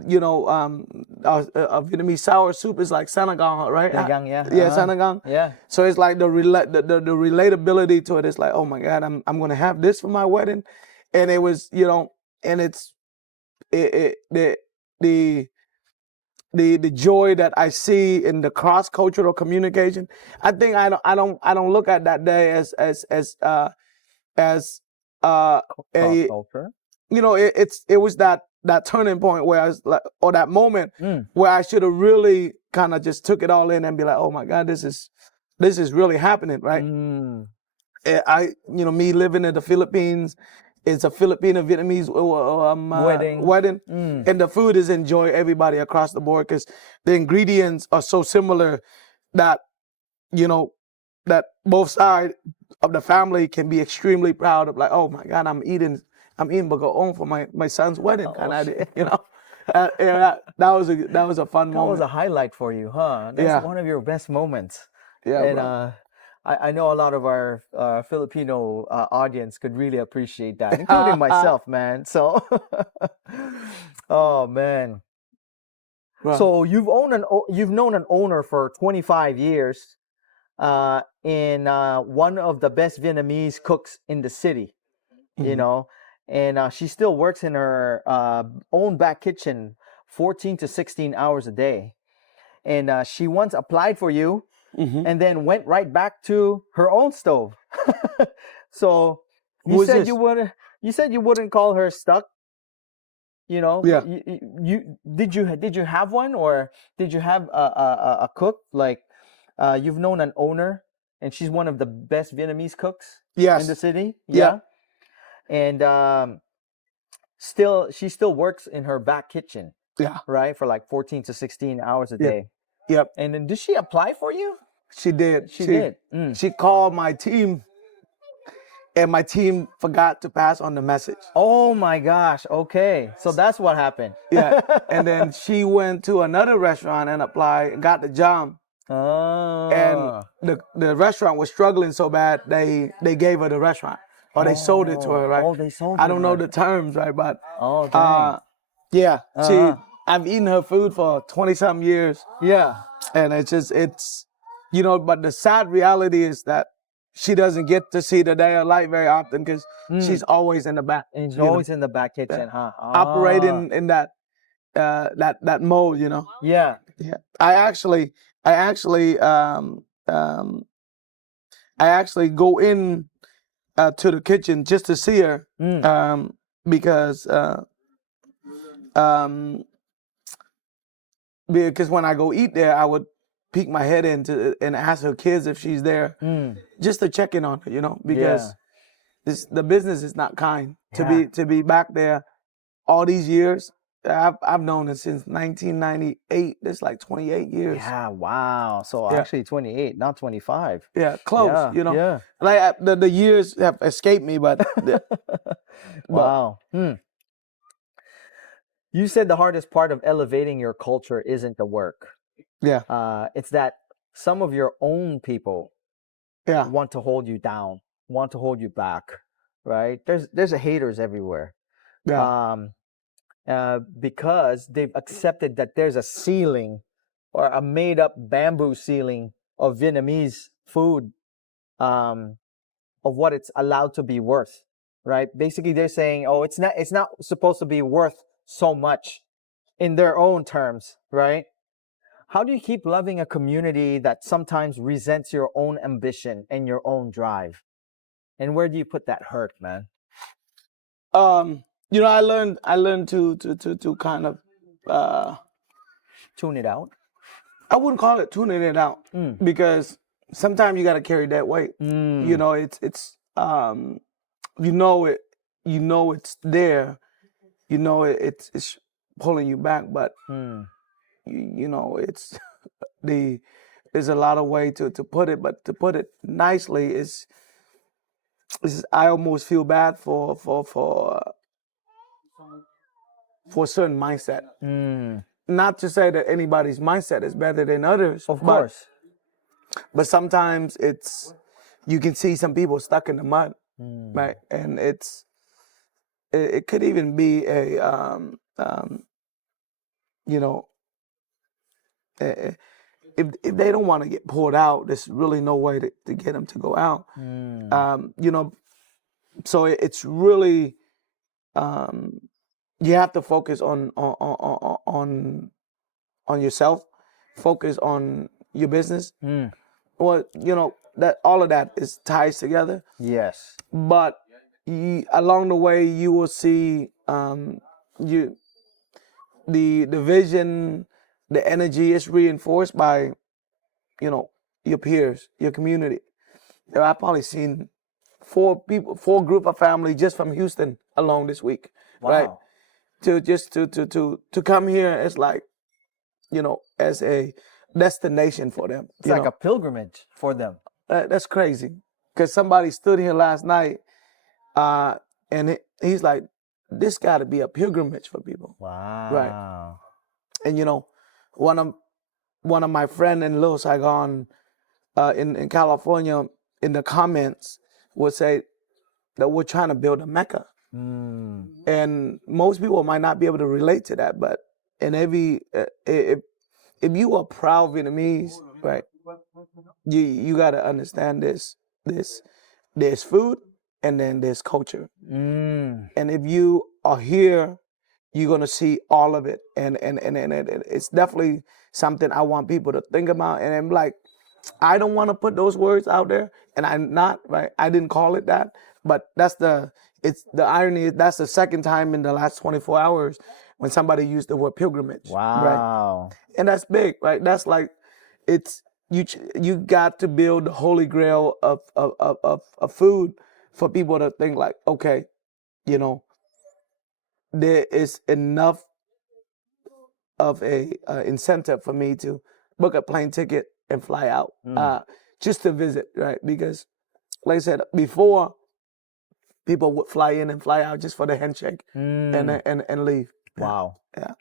a Vietnamese sour soup is like Saigon, right? Saigon, yeah. Yeah, Saigon. Yeah. So it's like the relatability to it. It's like, oh my God, I'm gonna have this for my wedding, and it was, and it's the the joy that I see in the cross cultural communication. I think I don't look at that day as a Cross-culture. it was that turning point where I was like, or that moment where I should have really kind of just took it all in and be like, oh my God, this is really happening, right? Me living in the Philippines, it's a Filipino Vietnamese wedding, and the food is enjoy everybody across the board because the ingredients are so similar that that both sides of the family can be extremely proud of. Like, oh my God, I'm eating bagoong for my son's wedding, kind of, that was a fun moment. That was a highlight for you, huh? That's one of your best moments. Yeah, and bro. I know a lot of our Filipino audience could really appreciate that, including myself, man. So, oh man. Bro. So you've known an owner for 25 years, in one of the best Vietnamese cooks in the city, and she still works in her own back kitchen 14 to 16 hours a day. And she once applied for you and then went right back to her own stove. So you said you wouldn't call her stuck. Yeah. Did you have one, or did you have a cook like you've known an owner and she's one of the best Vietnamese cooks in the city? Yeah. And she still works in her back kitchen. Yeah. Right, for like 14 to 16 hours a day. Yep. And then did she apply for you? She did. She did. She called my team, and my team forgot to pass on the message. Oh my gosh. Okay. So that's what happened. Yeah. And then she went to another restaurant and applied and got the job. Oh. And the restaurant was struggling so bad, they gave her the restaurant. Or they sold it to her, right? Oh, they sold it. I don't know the terms, right? But dang. yeah. I've eaten her food for 20-something years. Yeah. And it's but the sad reality is that she doesn't get to see the day of light very often because she's always in the back. And she's always in the back kitchen, huh? Operating in that mode, Yeah. Yeah. I actually go in to the kitchen just to see her because when I go eat there, I would peek my head in and ask her kids if she's there, just to check in on her, because the business is not kind to be back there all these years. I've known it since 1998. That's like 28 years. Yeah, wow. So actually 28, not 25. Yeah, close, Yeah. Like the years have escaped me, but wow. You said the hardest part of elevating your culture isn't the work. Yeah. It's that some of your own people want to hold you down, want to hold you back, right? There's haters everywhere. Yeah. Because they've accepted that there's a ceiling or a made-up bamboo ceiling of Vietnamese food, of what it's allowed to be worth, right? Basically, they're saying, oh, it's not supposed to be worth so much in their own terms, right? How do you keep loving a community that sometimes resents your own ambition and your own drive? And where do you put that hurt, man? I learned to kind of tune it out. I wouldn't call it tuning it out because sometimes you got to carry that weight. It's it's there. It's pulling you back, but it's there's a lot of way to put it, but to put it nicely is I almost feel bad for a certain mindset. Not to say that anybody's mindset is better than others, of course, but sometimes you can see some people stuck in the mud, right? And it could even be you know, if they don't want to get pulled out, there's really no way to get them to go out. You know, so it's really you have to focus on yourself, focus on your business. Well, you know, that all of that is ties together. Yes. But along the way, you will see you the vision, the energy is reinforced by, you know, your peers, your community. You know, I've probably seen 4 group of family just from Houston along this week, right? Wow. To come here, it's like, you know, as a destination for them. It's like a pilgrimage for them. That's crazy. Because somebody stood here last night, and he's like, this got to be a pilgrimage for people. Wow. Right. And, you know, one of my friend in Little Saigon in California, in the comments, would say that we're trying to build a mecca. And most people might not be able to relate to that, but in every if you are proud Vietnamese, right, you got to understand this there's food and then there's culture. And if you are here, you're gonna see all of it, and it's definitely something I want people to think about. And I'm like, I don't want to put those words out there, and I'm not, right. I didn't call it that, but it's the irony is that's the second time in the last 24 hours when somebody used the word pilgrimage. Wow. Right? And that's big, right? That's like, it's you got to build the holy grail of food for people to think like, okay, you know, there is enough of a incentive for me to book a plane ticket and fly out just to visit, right? Because, like I said before, people would fly in and fly out just for the handshake and leave. Wow. Yeah.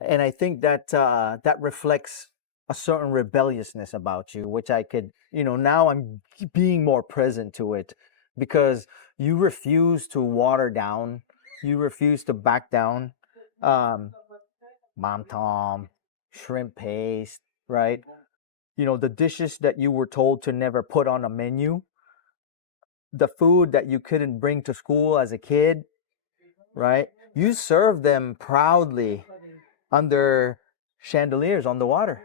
And I think that that reflects a certain rebelliousness about you, which I could, you know, now I'm being more present to it, because you refuse to water down, you refuse to back down. Mom Tom, shrimp paste, right? You know, the dishes that you were told to never put on a menu, the food that you couldn't bring to school as a kid, right? You serve them proudly under chandeliers on the water,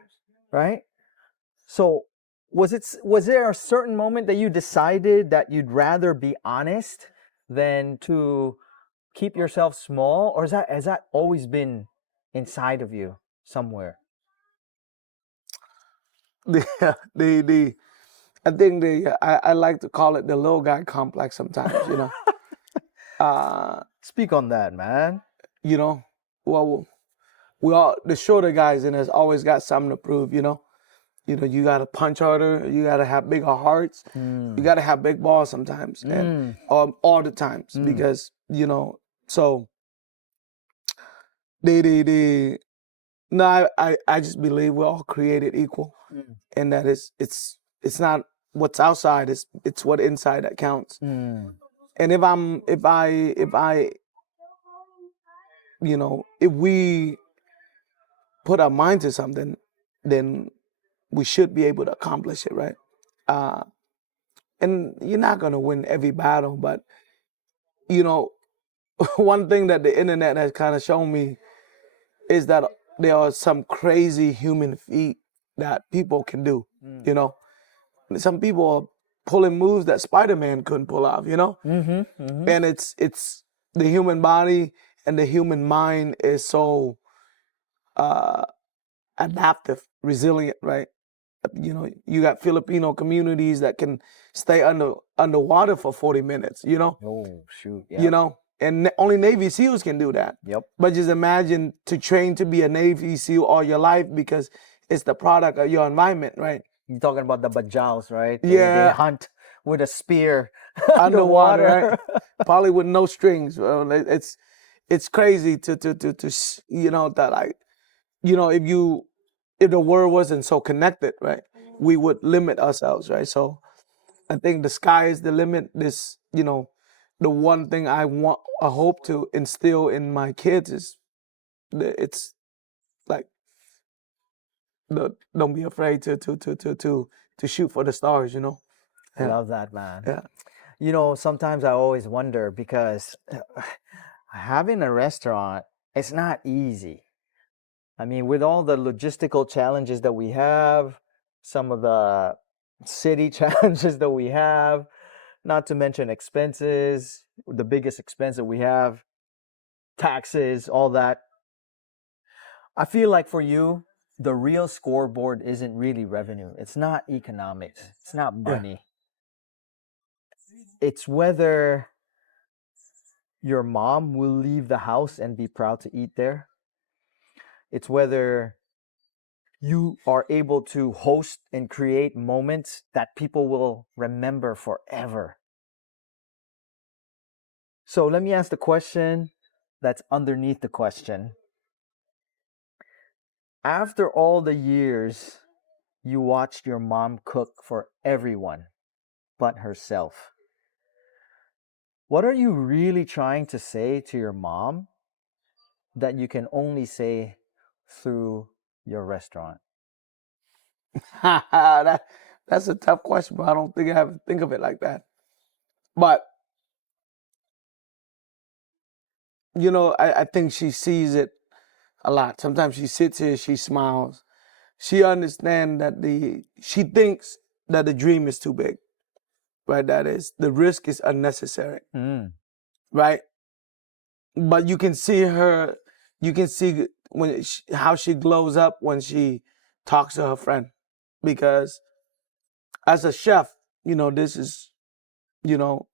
right? So was there a certain moment that you decided that you'd rather be honest than to keep yourself small, or has that always been inside of you somewhere? I think I like to call it the little guy complex sometimes, you know. Speak on that, man. You know, well, we all, the shorter guys in us always got something to prove, you know. You know, you got to punch harder, you got to have bigger hearts, you got to have big balls sometimes, and all the times, because, you know, so no, I just believe we're all created equal, and that it's not what's outside, it's what inside that counts. And if I you know, if we put our mind to something, then we should be able to accomplish it, right? And you're not gonna win every battle, but, you know, one thing that the internet has kind of shown me is that there are some crazy human feat that people can do. You know, some people are pulling moves that Spider-Man couldn't pull off. You know, and it's the human body and the human mind is so adaptive, resilient, right? You know, you got Filipino communities that can stay underwater for 40 minutes, you know? Oh, shoot. Yeah. You know, and only Navy SEALs can do that. Yep. But just imagine to train to be a Navy SEAL all your life, because it's the product of your environment, right? You're talking about the bajaus, right? Yeah. They hunt with a spear Underwater, right? Probably with no strings. Well, it's crazy to you know, that, like, you know, if the world wasn't so connected, right, we would limit ourselves, right? So I think the sky is the limit. This, you know, the one thing I hope to instill in my kids is it's like don't be afraid to shoot for the stars, you know. I love that, man. Yeah. You know, sometimes I always wonder because having a restaurant, it's not easy. I mean, with all the logistical challenges that we have, some of the city challenges that we have, not to mention expenses, the biggest expense that we have, taxes, all that. I feel like for you, the real scoreboard isn't really revenue. It's not economics. It's not money. It's whether your mom will leave the house and be proud to eat there. It's whether you are able to host and create moments that people will remember forever. So let me ask the question that's underneath the question. After all the years you watched your mom cook for everyone but herself, what are you really trying to say to your mom that you can only say through your restaurant? That's a tough question, but I don't think I have to think of it like that. But you know, I think she sees it a lot. Sometimes she sits here, she smiles. She understands that she thinks that the dream is too big, right? That is, the risk is unnecessary, right? But you can see her, you can see how she glows up when she talks to her friend. Because as a chef, you know, this is, you know,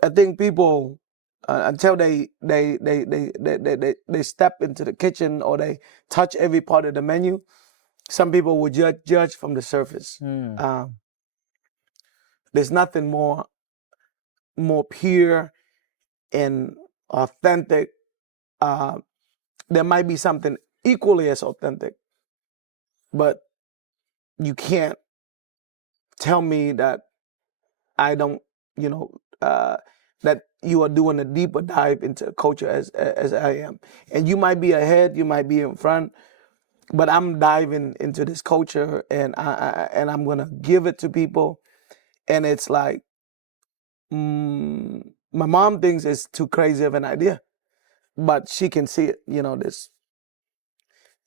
I think people, until they step into the kitchen or they touch every part of the menu, some people would judge from the surface. There's nothing more pure and authentic. There might be something equally as authentic, but you can't tell me that I don't, you know, that you are doing a deeper dive into culture as I am. And you might be ahead, you might be in front, but I'm diving into this culture and I'm gonna give it to people. And it's like, my mom thinks it's too crazy of an idea, but she can see it. You know, this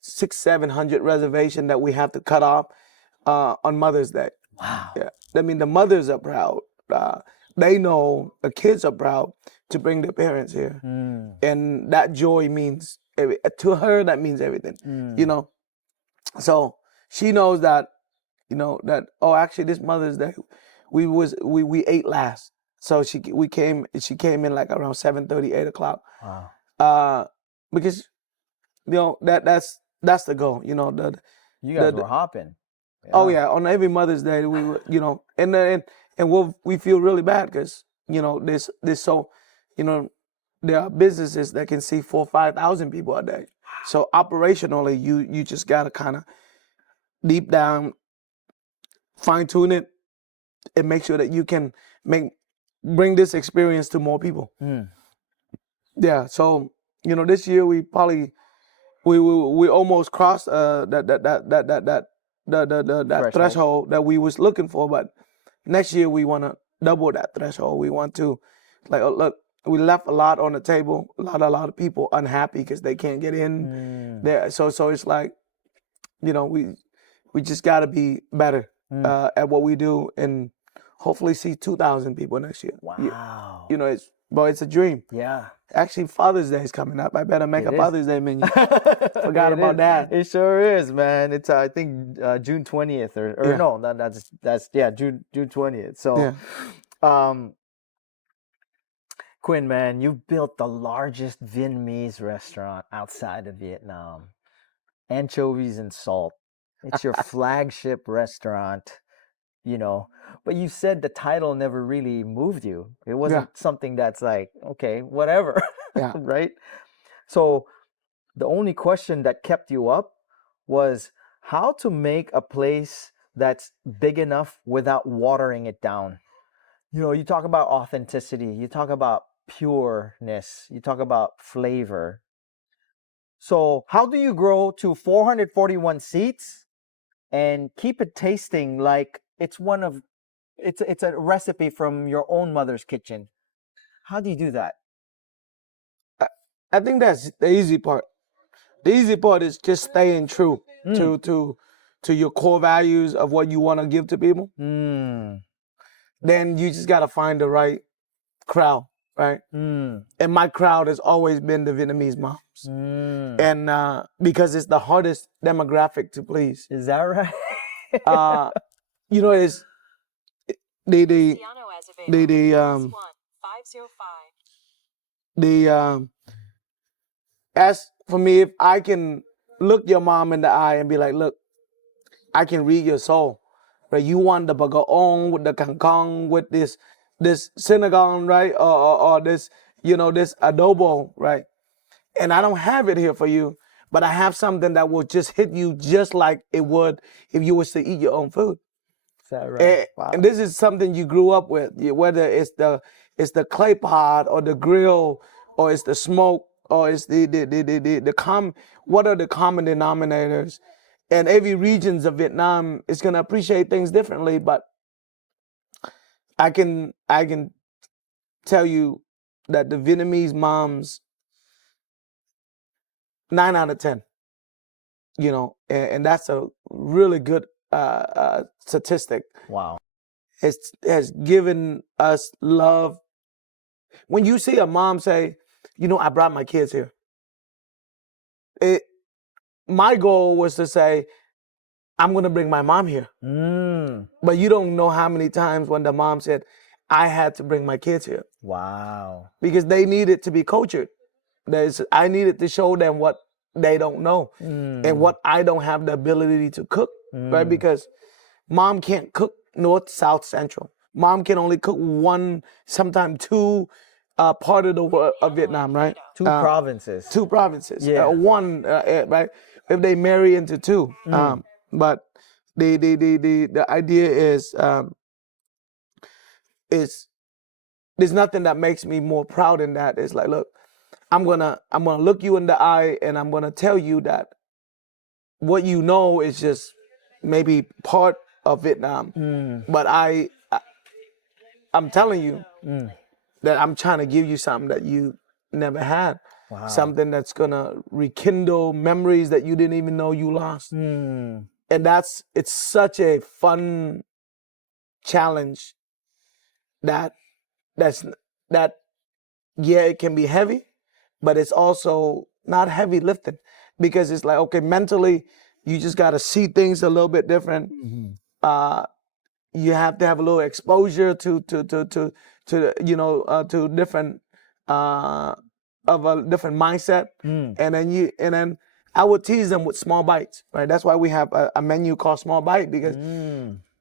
600-700 reservation that we have to cut off on Mother's Day. Wow. Yeah, I mean the mothers are proud. They know the kids are proud to bring their parents here, and that joy means to her. That means everything, you know. So she knows that, you know, that actually this Mother's Day, we ate last. So she came in like around 7:30, 8 o'clock. Wow. Because you know that's the goal. You know you guys were hopping. Yeah. Oh yeah, on every Mother's Day we were, you know, and we feel really bad because, you know, there's so, you know, there are businesses that can see 4,000-5,000 people a day. So operationally, you just gotta kind of deep down fine tune it and make sure that you can bring this experience to more people. Yeah. So, you know, this year we probably we almost crossed that threshold that we was looking for, but next year we want to double that threshold. We want to, like, look, we left a lot on the table. A lot of people unhappy because they can't get in there. So it's like, you know, we just got to be better at what we do and hopefully see 2,000 people next year. Wow. You know, it's a dream. Yeah. Actually, Father's Day is coming up. I better make a Father's Day menu. Forgot about that. It sure is, man. It's I think June 20th or no, that's June 20th. So, Quyen, man, you built the largest Vietnamese restaurant outside of Vietnam. Anchovies and Salt. It's your flagship restaurant, you know. But you said the title never really moved you. It wasn't something that's like, okay, whatever. Yeah. Right? So the only question that kept you up was how to make a place that's big enough without watering it down. You know, you talk about authenticity. You talk about pureness. You talk about flavor. So how do you grow to 441 seats and keep it tasting like it's it's a recipe from your own mother's kitchen? How do you do that? I think that's the easy part. The easy part is just staying true to your core values of what you want to give to people. Then you just got to find the right crowd, right? And my crowd has always been the Vietnamese moms. And because it's the hardest demographic to please. Is that right? You know, it's as for me, if I can look your mom in the eye and be like, look, I can read your soul, right? You want the bagaong with the kangkong with this synagogue, right? Or this, this adobo, right? And I don't have it here for you, but I have something that will just hit you just like it would if you was to eat your own food. Is that right? And this is something you grew up with, whether it's the clay pot or the grill or it's the smoke or it's what are the common denominators? And every regions of Vietnam is gonna appreciate things differently, but I can tell you that the Vietnamese moms, 9 out of 10, and that's a really good statistic. Wow. It has given us love. When you see a mom say, I brought my kids here. My goal was to say, I'm going to bring my mom here. But you don't know how many times when the mom said, I had to bring my kids here. Wow. Because they needed to be cultured. I needed to show them what they don't know and what I don't have the ability to cook, right? Because mom can't cook north, south, central. Mom can only cook one, sometimes two part of the world of Vietnam, right? Two provinces. Two provinces. Yeah. One, right? If they marry into two. But the idea is there's nothing that makes me more proud than that. It's like, look, I'm gonna look you in the eye and I'm gonna tell you that what you know is just maybe part of Vietnam. But I'm telling you that I'm trying to give you something that you never had. Wow. Something that's gonna rekindle memories that you didn't even know you lost. And it's such a fun challenge that it can be heavy, but it's also not heavy lifting because it's like, okay, mentally you just got to see things a little bit different. You have to have a little exposure to different of a different mindset, and then I would tease them with small bites, right? That's why we have a menu called Small Bite, because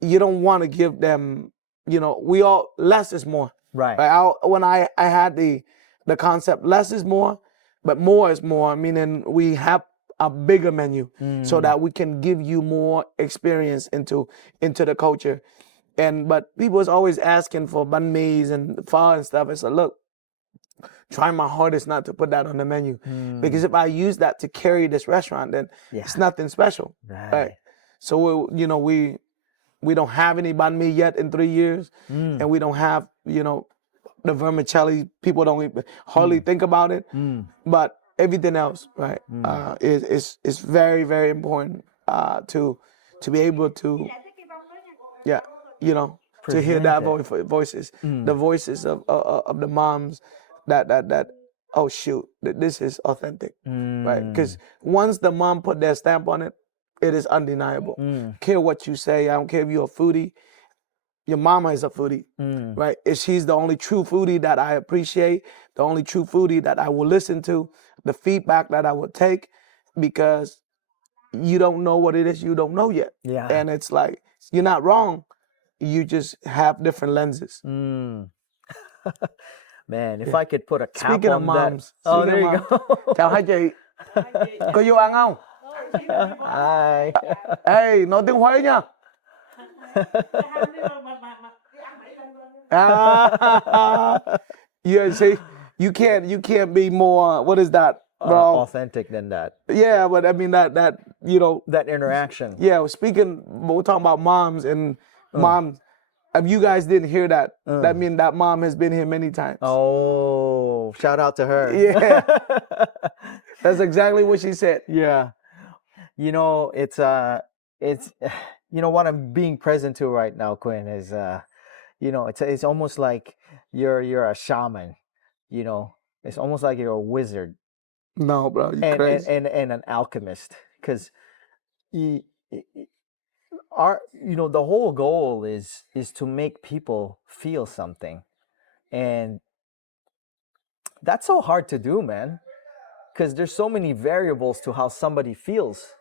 you don't want to give them, less is more. Right. When I had the concept, less is more, but more is more, meaning we have a bigger menu so that we can give you more experience into the culture. But people is always asking for banh mi's and pho and stuff. It's like, look, try my hardest not to put that on the menu, because if I use that to carry this restaurant, then it's nothing special. Right. So we don't have any banh mi yet in 3 years, and we don't have the vermicelli. People don't hardly think about it, but everything else, right, is very, very important to be able to to hear that voices, the voices of the moms that oh shoot, this is authentic, right? Because once the mom put their stamp on it, it is undeniable. Care what you say, I don't care if you're a foodie. Your mama is a foodie, right? She's the only true foodie that I appreciate, the only true foodie that I will listen to, the feedback that I will take, because you don't know what it is you don't know yet. Yeah. And it's like, you're not wrong. You just have different lenses. Man, if I could put a cap Speaking on of moms, that. Oh, there you go. Chào hai chị. Có vô ăn không? Hi. Hey, nói tiếng Huế nha. You see, you can't be more. What is that, bro? Authentic than that. Yeah, but I mean that That interaction. Yeah, we're talking about moms and moms. If you guys didn't hear that, that means that mom has been here many times. Oh, shout out to her. Yeah, that's exactly what she said. Yeah. It's what I'm being present to right now, Quinn, is it's almost like you're a shaman, it's almost like you're a wizard No, bro, you and crazy. and an alchemist, because the whole goal is to make people feel something, and that's so hard to do, man, because there's so many variables to how somebody feels.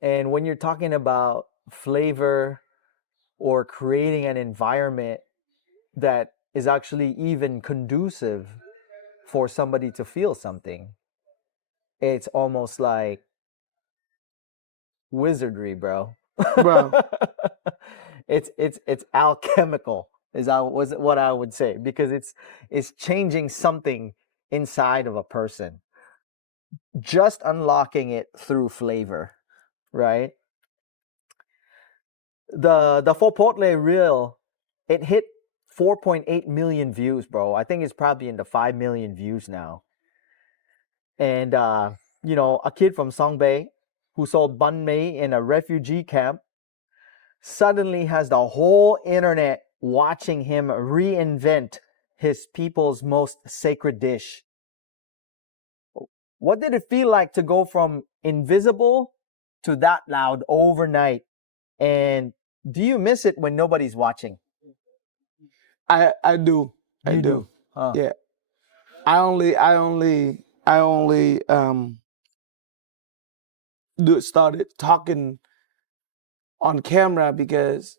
And when you're talking about flavor or creating an environment that is actually even conducive for somebody to feel something, it's almost like wizardry, bro. Bro. It's alchemical was what I would say, because it's changing something inside of a person, just unlocking it through flavor, right? The Fopotle reel, it hit 4.8 million views, bro. I think it's probably in the 5 million views now. And a kid from Songbei who sold banh mi in a refugee camp suddenly has the whole internet watching him reinvent his people's most sacred dish. What did it feel like to go from invisible to that loud overnight? And do you miss it when nobody's watching? I do. I You do. Huh. Yeah. I only started talking on camera because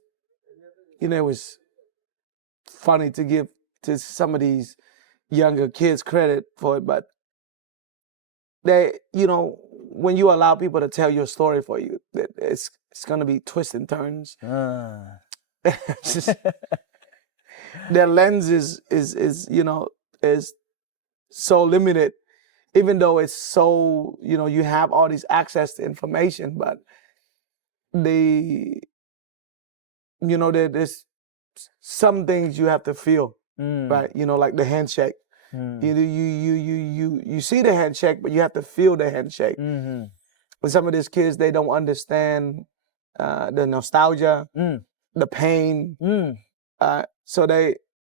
it was funny to give to some of these younger kids credit for it, but they, when you allow people to tell your story for you, it's gonna be twists and turns. Their lens is so limited, even though it's so, you have all these access to information, but there's some things you have to feel, right? Like the handshake. You see the handshake, but you have to feel the handshake. With some of these kids, they don't understand the nostalgia, the pain. So they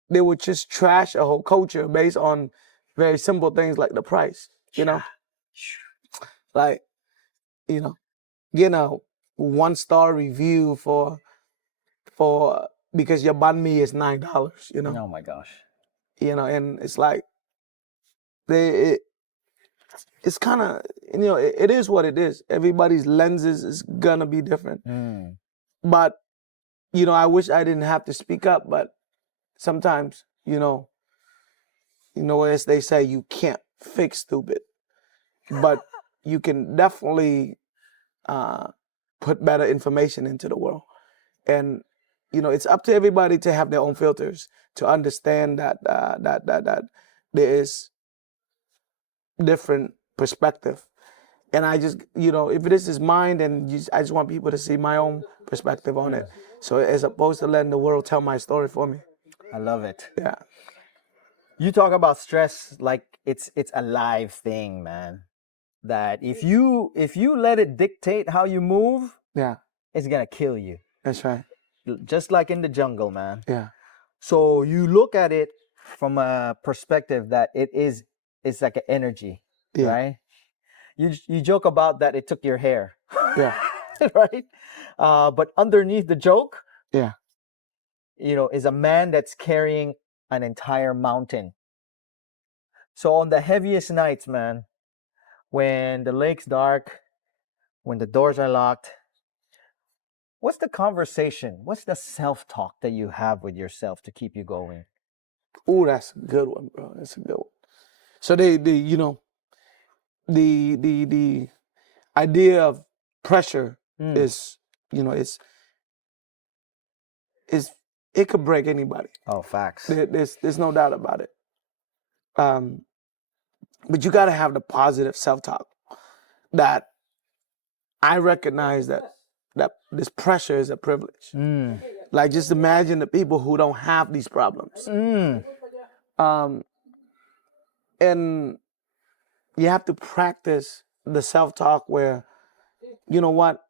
would just trash a whole culture based on very simple things like the price, like, getting a 1-star review for because your banh mi is $9, Oh my gosh. And it's like it's kind of, it is what it is. Everybody's lenses is gonna be different. But I wish I didn't have to speak up, but sometimes, as they say, you can't fix stupid, but you can definitely put better information into the world. And it's up to everybody to have their own filters to understand that there is different perspective. And I just, if this is mine, then I just want people to see my own perspective on it. So as opposed to letting the world tell my story for me. I love it. Yeah. You talk about stress like it's a live thing, man. That if you let it dictate how you move, Yeah. it's gonna kill you. That's right. Just like in the jungle, man. Yeah. So you look at it from a perspective that it's like an energy, right? You joke about that it took your hair. Yeah. Right? But underneath the joke, Yeah. Is a man that's carrying an entire mountain. So on the heaviest nights, man, when the lake's dark, when the doors are locked, what's the conversation? What's the self-talk that you have with yourself to keep you going? Ooh, that's a good one, bro. That's a good one. So the idea of pressure is, it could break anybody. Oh, facts. There's no doubt about it. But you got to have the positive self-talk that I recognize that this pressure is a privilege. Like, just imagine the people who don't have these problems. And you have to practice the self-talk where, you know what,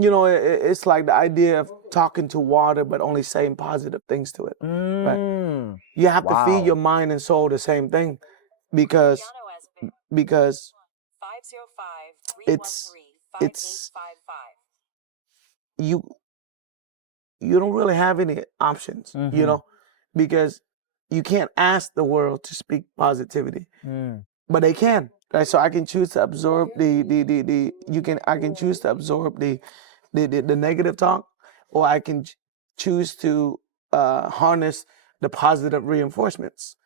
it's like the idea of talking to water but only saying positive things to it. Right? You have to feed your mind and soul the same thing, because it's you don't really have any options, because you can't ask the world to speak positivity, but they can. Right? So I can choose to absorb I can choose to absorb the negative talk, or I can choose to harness the positive reinforcements.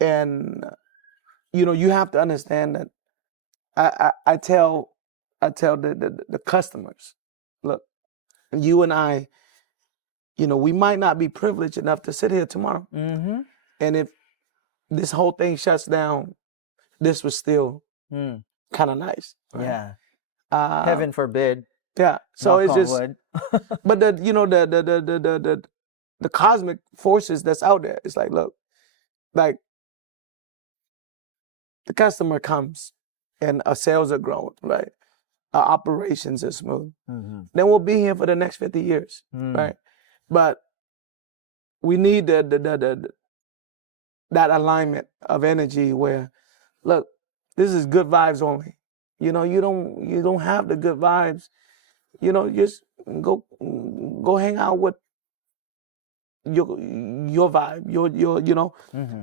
And you have to understand that I tell the customers, look, you and I, we might not be privileged enough to sit here tomorrow. And if this whole thing shuts down, this was still kind of nice. Right? Yeah. Heaven forbid. Yeah. So it's just, wood. but the cosmic forces that's out there. It's like, look, like the customer comes and our sales are growing, right? Our operations are smooth. Then we'll be here for the next 50 years, right? But we need that alignment of energy where, look, this is good vibes only. You don't have the good vibes. Just go hang out with your vibe,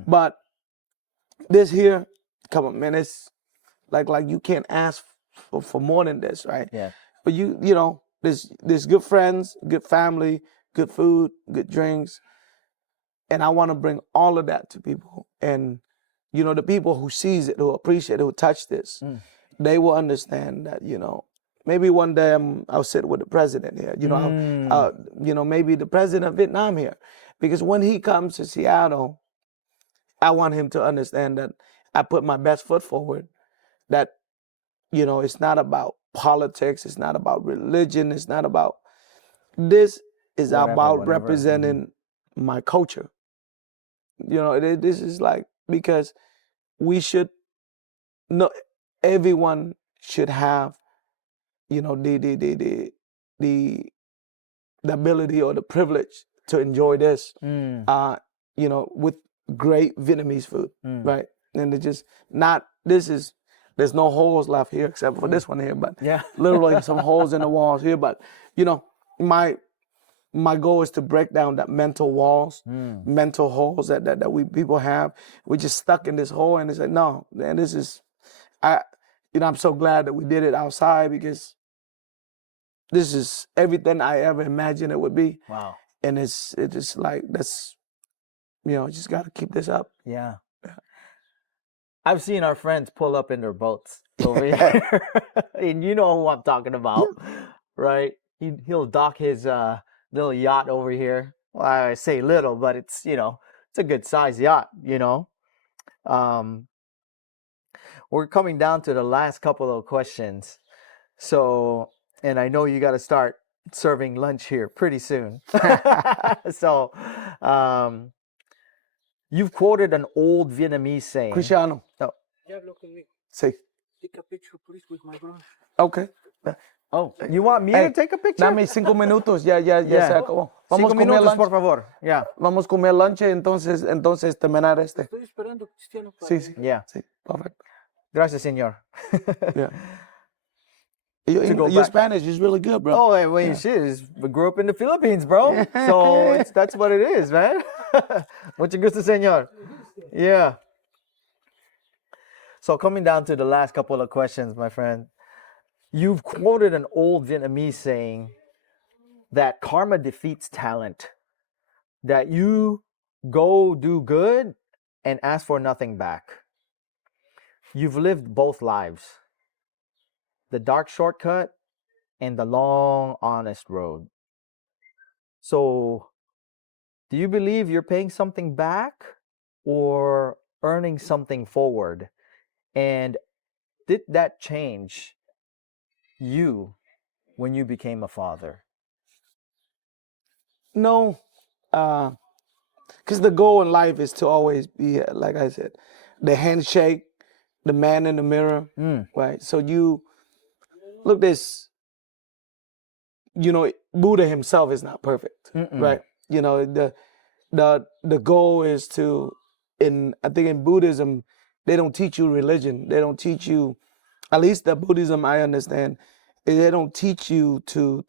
But this here, come on, man, it's like you can't ask for more than this, right? Yeah. But there's good friends, good family, good food, good drinks. And I want to bring all of that to people. And, the people who sees it, who appreciate it, who touch this, they will understand that, maybe one day I'll sit with the president here. Maybe the president of Vietnam here. Because when he comes to Seattle, I want him to understand that I put my best foot forward, that, it's not about politics, it's not about religion, it's not about, this is about representing my culture. This is like, because we should, everyone should have, the ability or the privilege to enjoy this, with great Vietnamese food, right? And it's just not, there's no holes left here except for this one here, but literally some holes in the walls here. But, my goal is to break down that mental walls, mental holes that we people have. We're just stuck in this hole, and it's like, no, man, this is, I'm so glad that we did it outside, because this is everything I ever imagined it would be. Wow. And it's just like, that's, just got to keep this up. Yeah. I've seen our friends pull up in their boats over here. And you know who I'm talking about, right? He'll dock his little yacht over here. Well, I say little, but it's, it's a good size yacht, We're coming down to the last couple of questions. So, and I know you got to start serving lunch here pretty soon. So, you've quoted an old Vietnamese saying. Cristiano. Oh. Say. Take a picture, please, with my brother. Okay. Oh, you want me to take a picture? Dame 5 minutos, ya se acabó. Vamos 5 minutos, lunch, por favor. Yeah. Vamos a comer lunch, entonces terminar este. Estoy esperando, Cristiano. Sí. Yeah. Sí, perfecto. Gracias, señor. Yeah. Your Spanish is really good, bro. Oh, well, shit, we grew up in the Philippines, bro. So that's what it is, man. Mucho gusto, señor. Yeah. So coming down to the last couple of questions, my friend. You've quoted an old Vietnamese saying that karma defeats talent. That you go do good and ask for nothing back. You've lived both lives. The dark shortcut and the long, honest road. So, do you believe you're paying something back? Or earning something forward. And did that change you when you became a father? No, because the goal in life is to always be, like I said, the handshake, the man in the mirror, right? So you look this, Buddha himself is not perfect, right? The goal is to, I think in Buddhism, they don't teach you religion. They don't teach you, at least the Buddhism I understand, they don't teach you to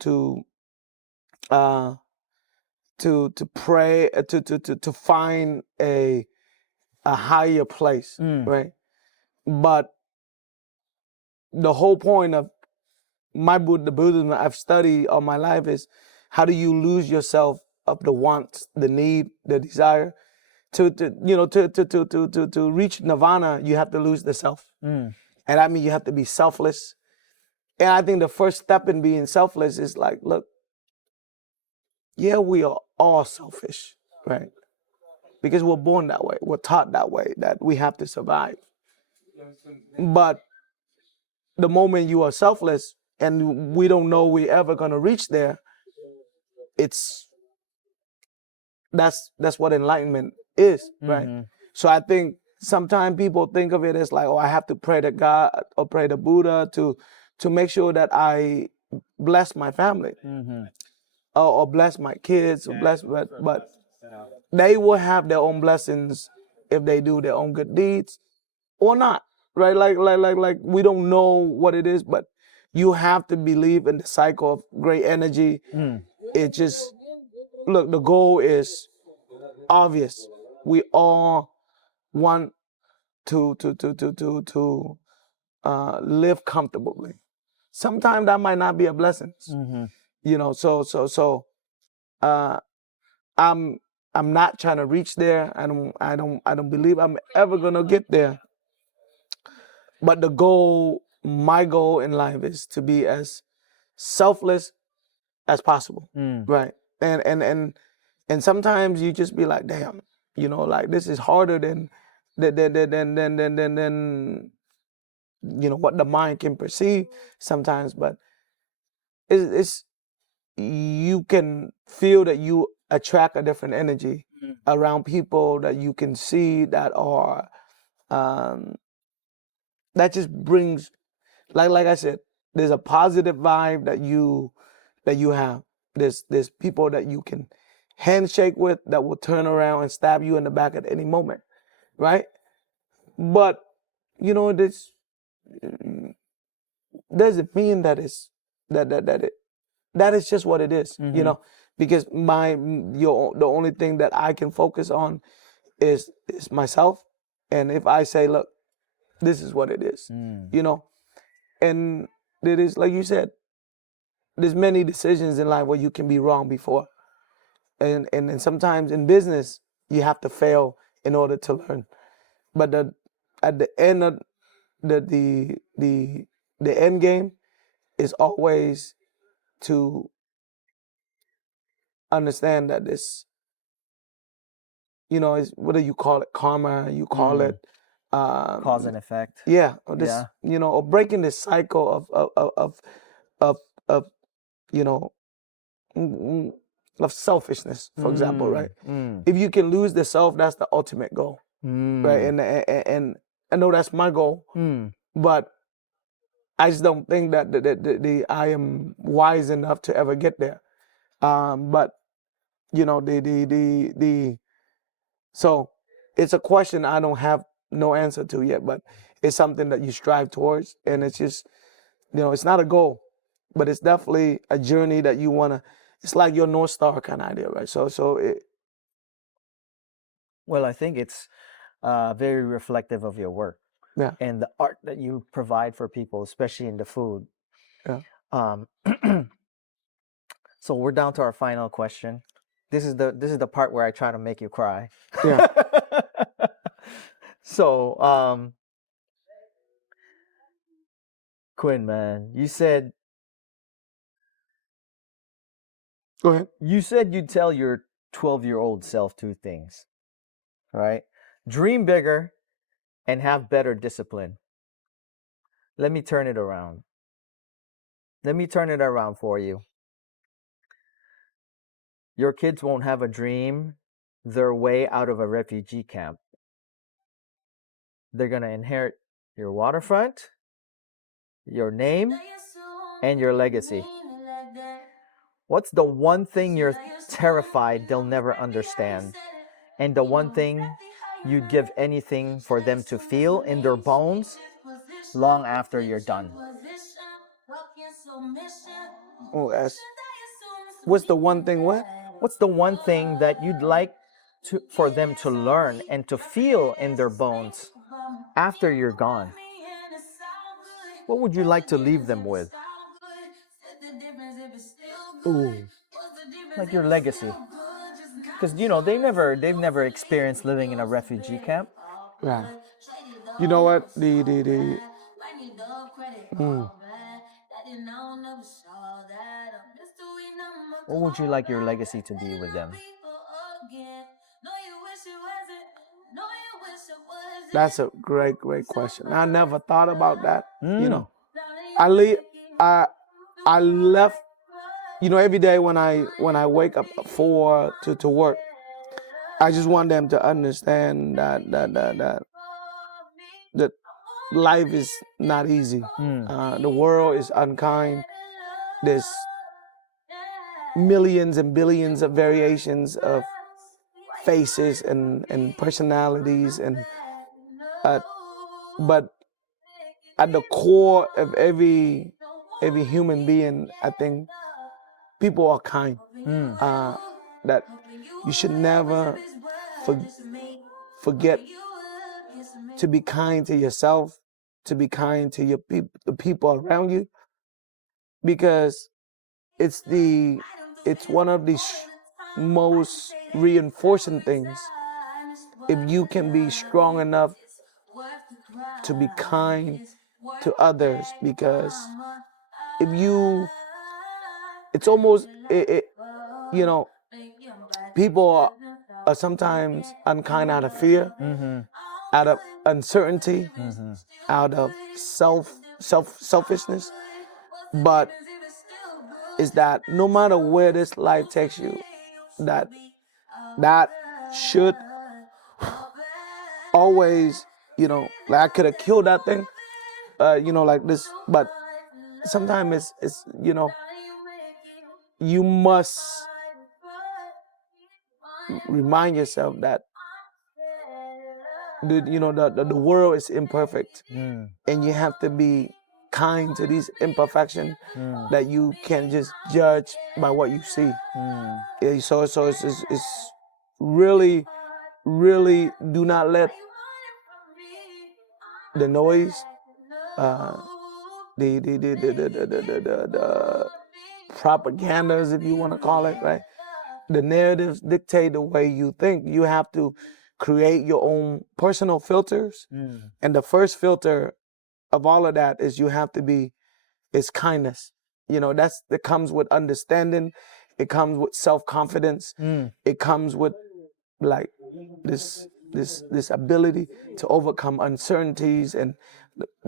pray, to find a higher place, right? But the whole point of the Buddhism I've studied all my life is, how do you lose yourself of the wants, the need, the desire? To reach nirvana, you have to lose the self, and I mean you have to be selfless. And I think the first step in being selfless is like, look, yeah, we are all selfish, right? Because we're born that way, we're taught that way, that we have to survive. But the moment you are selfless, and we don't know we're ever gonna reach there, that's what enlightenment is, right? So I think sometimes people think of it as like, oh, I have to pray to God or pray to Buddha to make sure that I bless my family, or bless my kids, or bless, but they will have their own blessings if they do their own good deeds or not, right? Like we don't know what it is, but you have to believe in the cycle of great energy. It just, look, the goal is obvious. We all want to live comfortably. Sometimes that might not be a blessing, So I'm not trying to reach there. I don't believe I'm ever gonna get there. But my goal in life is to be as selfless as possible, right? And sometimes you just be like, damn, like this is harder than what the mind can perceive sometimes. But it's you can feel that you attract a different energy around people that you can see that are that just brings, like I said, there's a positive vibe that you have. There's people that you can handshake with that will turn around and stab you in the back at any moment, right? But this doesn't mean that it's that is just what it is, because the only thing that I can focus on is myself. And if I say, look, this is what it is, and it is, like you said, there's many decisions in life where you can be wrong before. And sometimes in business, you have to fail in order to learn. But at the end of the end game is always to understand that this, is, what do you call it? Karma, you call it cause and effect. Yeah, or this, or breaking this cycle of of selfishness, for example, right? If you can lose the self, that's the ultimate goal, right? And I know that's my goal, but I just don't think that I am wise enough to ever get there. But so it's a question I don't have no answer to yet, but it's something that you strive towards, and it's just, it's not a goal, but it's definitely a journey that you wanna. It's like your North Star kind of idea, right? Well, I think it's very reflective of your work, and the art that you provide for people, especially in the food. So we're down to our final question. This is the part where I try to make you cry. Yeah. So, Quyen, man, you said. Go ahead. You said you'd tell your 12-year-old self two things, right? Dream bigger and have better discipline. Let me turn it around. Let me turn it around for you. Your kids won't have a dream their way out of a refugee camp. They're going to inherit your waterfront, your name, and your legacy. What's the one thing you're terrified they'll never understand? And the one thing you'd give anything for them to feel in their bones long after you're done? Oh, what's the one thing what? What's the one thing that you'd like for them to learn and to feel in their bones after you're gone? What would you like to leave them with? Ooh. Like your legacy. Because they've never experienced living in a refugee camp. Right. You know what? What would you like your legacy to be with them? That's a great question. I never thought about that. I left. Every day when I wake up to work, I just want them to understand that life is not easy. The world is unkind. There's millions and billions of variations of faces and personalities, but at the core of every human being, I think people are kind. That you should never forget to be kind to yourself, to be kind to the people around you, because it's one of the most reinforcing things. If you can be strong enough to be kind to others, because it's almost people are sometimes unkind out of fear, out of uncertainty, out of selfishness. But is that no matter where this life takes you, that should always, like I could have killed that thing, like this, but sometimes it's you must remind yourself that the world is imperfect, and you have to be kind to these imperfections that you can just judge by what you see. So it's really, really do not let the noise, the propagandas, if you want to call it, right? The narratives dictate the way you think. You have to create your own personal filters. And the first filter of all of that is you have to is kindness. That comes with understanding. It comes with self-confidence. It comes with like this ability to overcome uncertainties and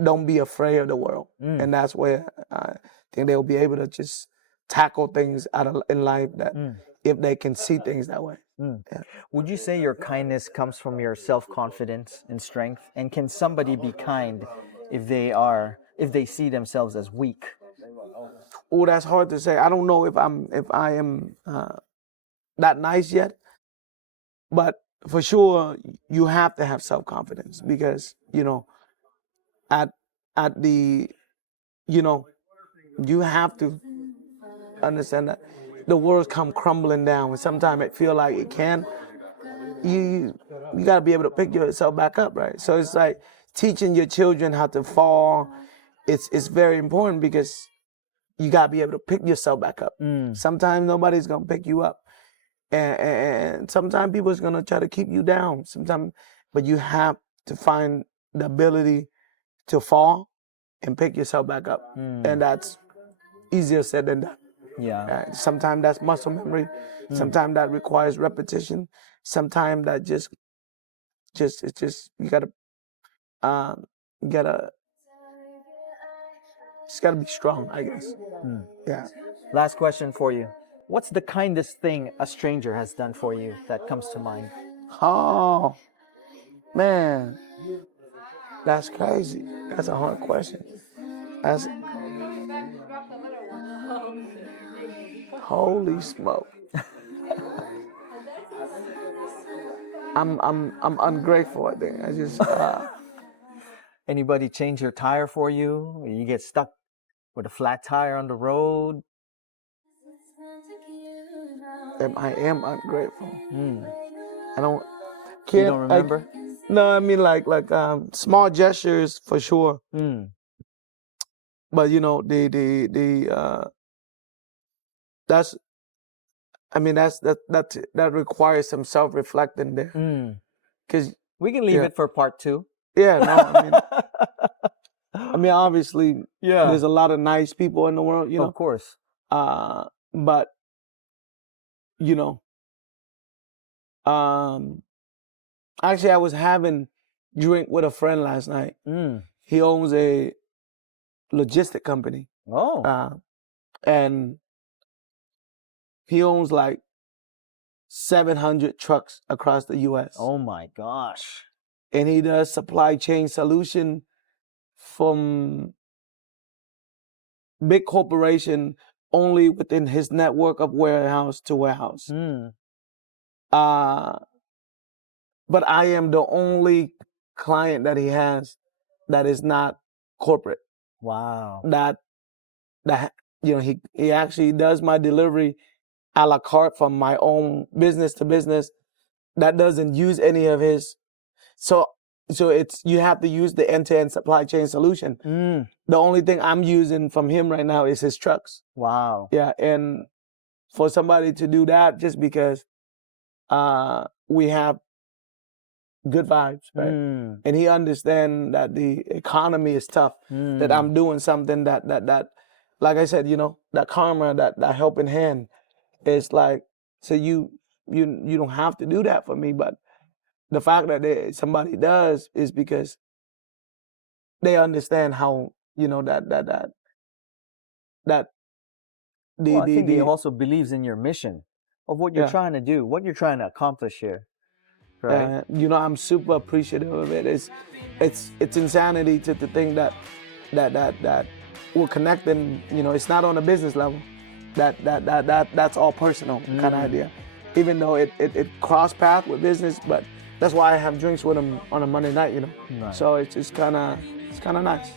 don't be afraid of the world. And that's where I think they'll be able to just tackle things in life that if they can see things that way. Yeah. Would you say your kindness comes from your self-confidence and strength? And can somebody be kind if they see themselves as weak? Oh, that's hard to say. I don't know if I am that nice yet, but for sure you have to have self-confidence, because at the you have to understand that the world's come crumbling down, and sometimes it feel like it can. You got to be able to pick yourself back up, right? So it's like teaching your children how to fall. It's very important, because you got to be able to pick yourself back up. Sometimes nobody's going to pick you up. And sometimes people's going to try to keep you down. But you have to find the ability to fall and pick yourself back up. And that's easier said than done. Yeah. Sometimes that's muscle memory. Sometimes that requires repetition. Sometimes that you got to you gotta just gotta be strong, I guess. Yeah. Last question for you. What's the kindest thing a stranger has done for you that comes to mind? Oh man, that's crazy. That's a hard question. That's holy smoke. I'm ungrateful. I think I just Anybody change your tire for you? You get stuck with a flat tire on the road? I am ungrateful. I don't You can't don't remember? no, I mean like small gestures for sure. But you know that's I mean that requires some self-reflecting there. Because We can leave it for part 2. yeah, no, I mean obviously there's a lot of nice people in the world, you know. Of course. But you know, actually I was having drink with a friend last night. He owns a logistic company. Oh. And he owns like 700 trucks across the US. Oh my gosh. And he does supply chain solution from big corporation only within his network of warehouse to warehouse. But I am the only client that he has that is not corporate. Wow. That you know, he actually does my delivery a la carte from my own business to business that doesn't use any of his. So it's you have to use the end-to-end supply chain solution. The only thing I'm using from him right now is his trucks. Wow. Yeah, and for somebody to do that just because we have good vibes, right? And he understands that the economy is tough, that I'm doing something that like I said, you know, that karma, that helping hand is like, so you don't have to do that for me, but the fact that somebody does is because they understand how, you know, Well, I think he also believes in your mission of what you're trying to do, what you're trying to accomplish here. Right? You know, I'm super appreciative of it. It's insanity to think that we're connecting. You know, it's not on a business level. That's all personal kind of idea. Even though it cross path with business, but that's why I have drinks with him on a Monday night. You know, Right. so it's kind of nice.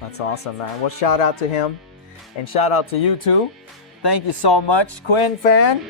That's awesome, man. Well, shout out to him, and shout out to you too. Thank you so much, Quyen Phan.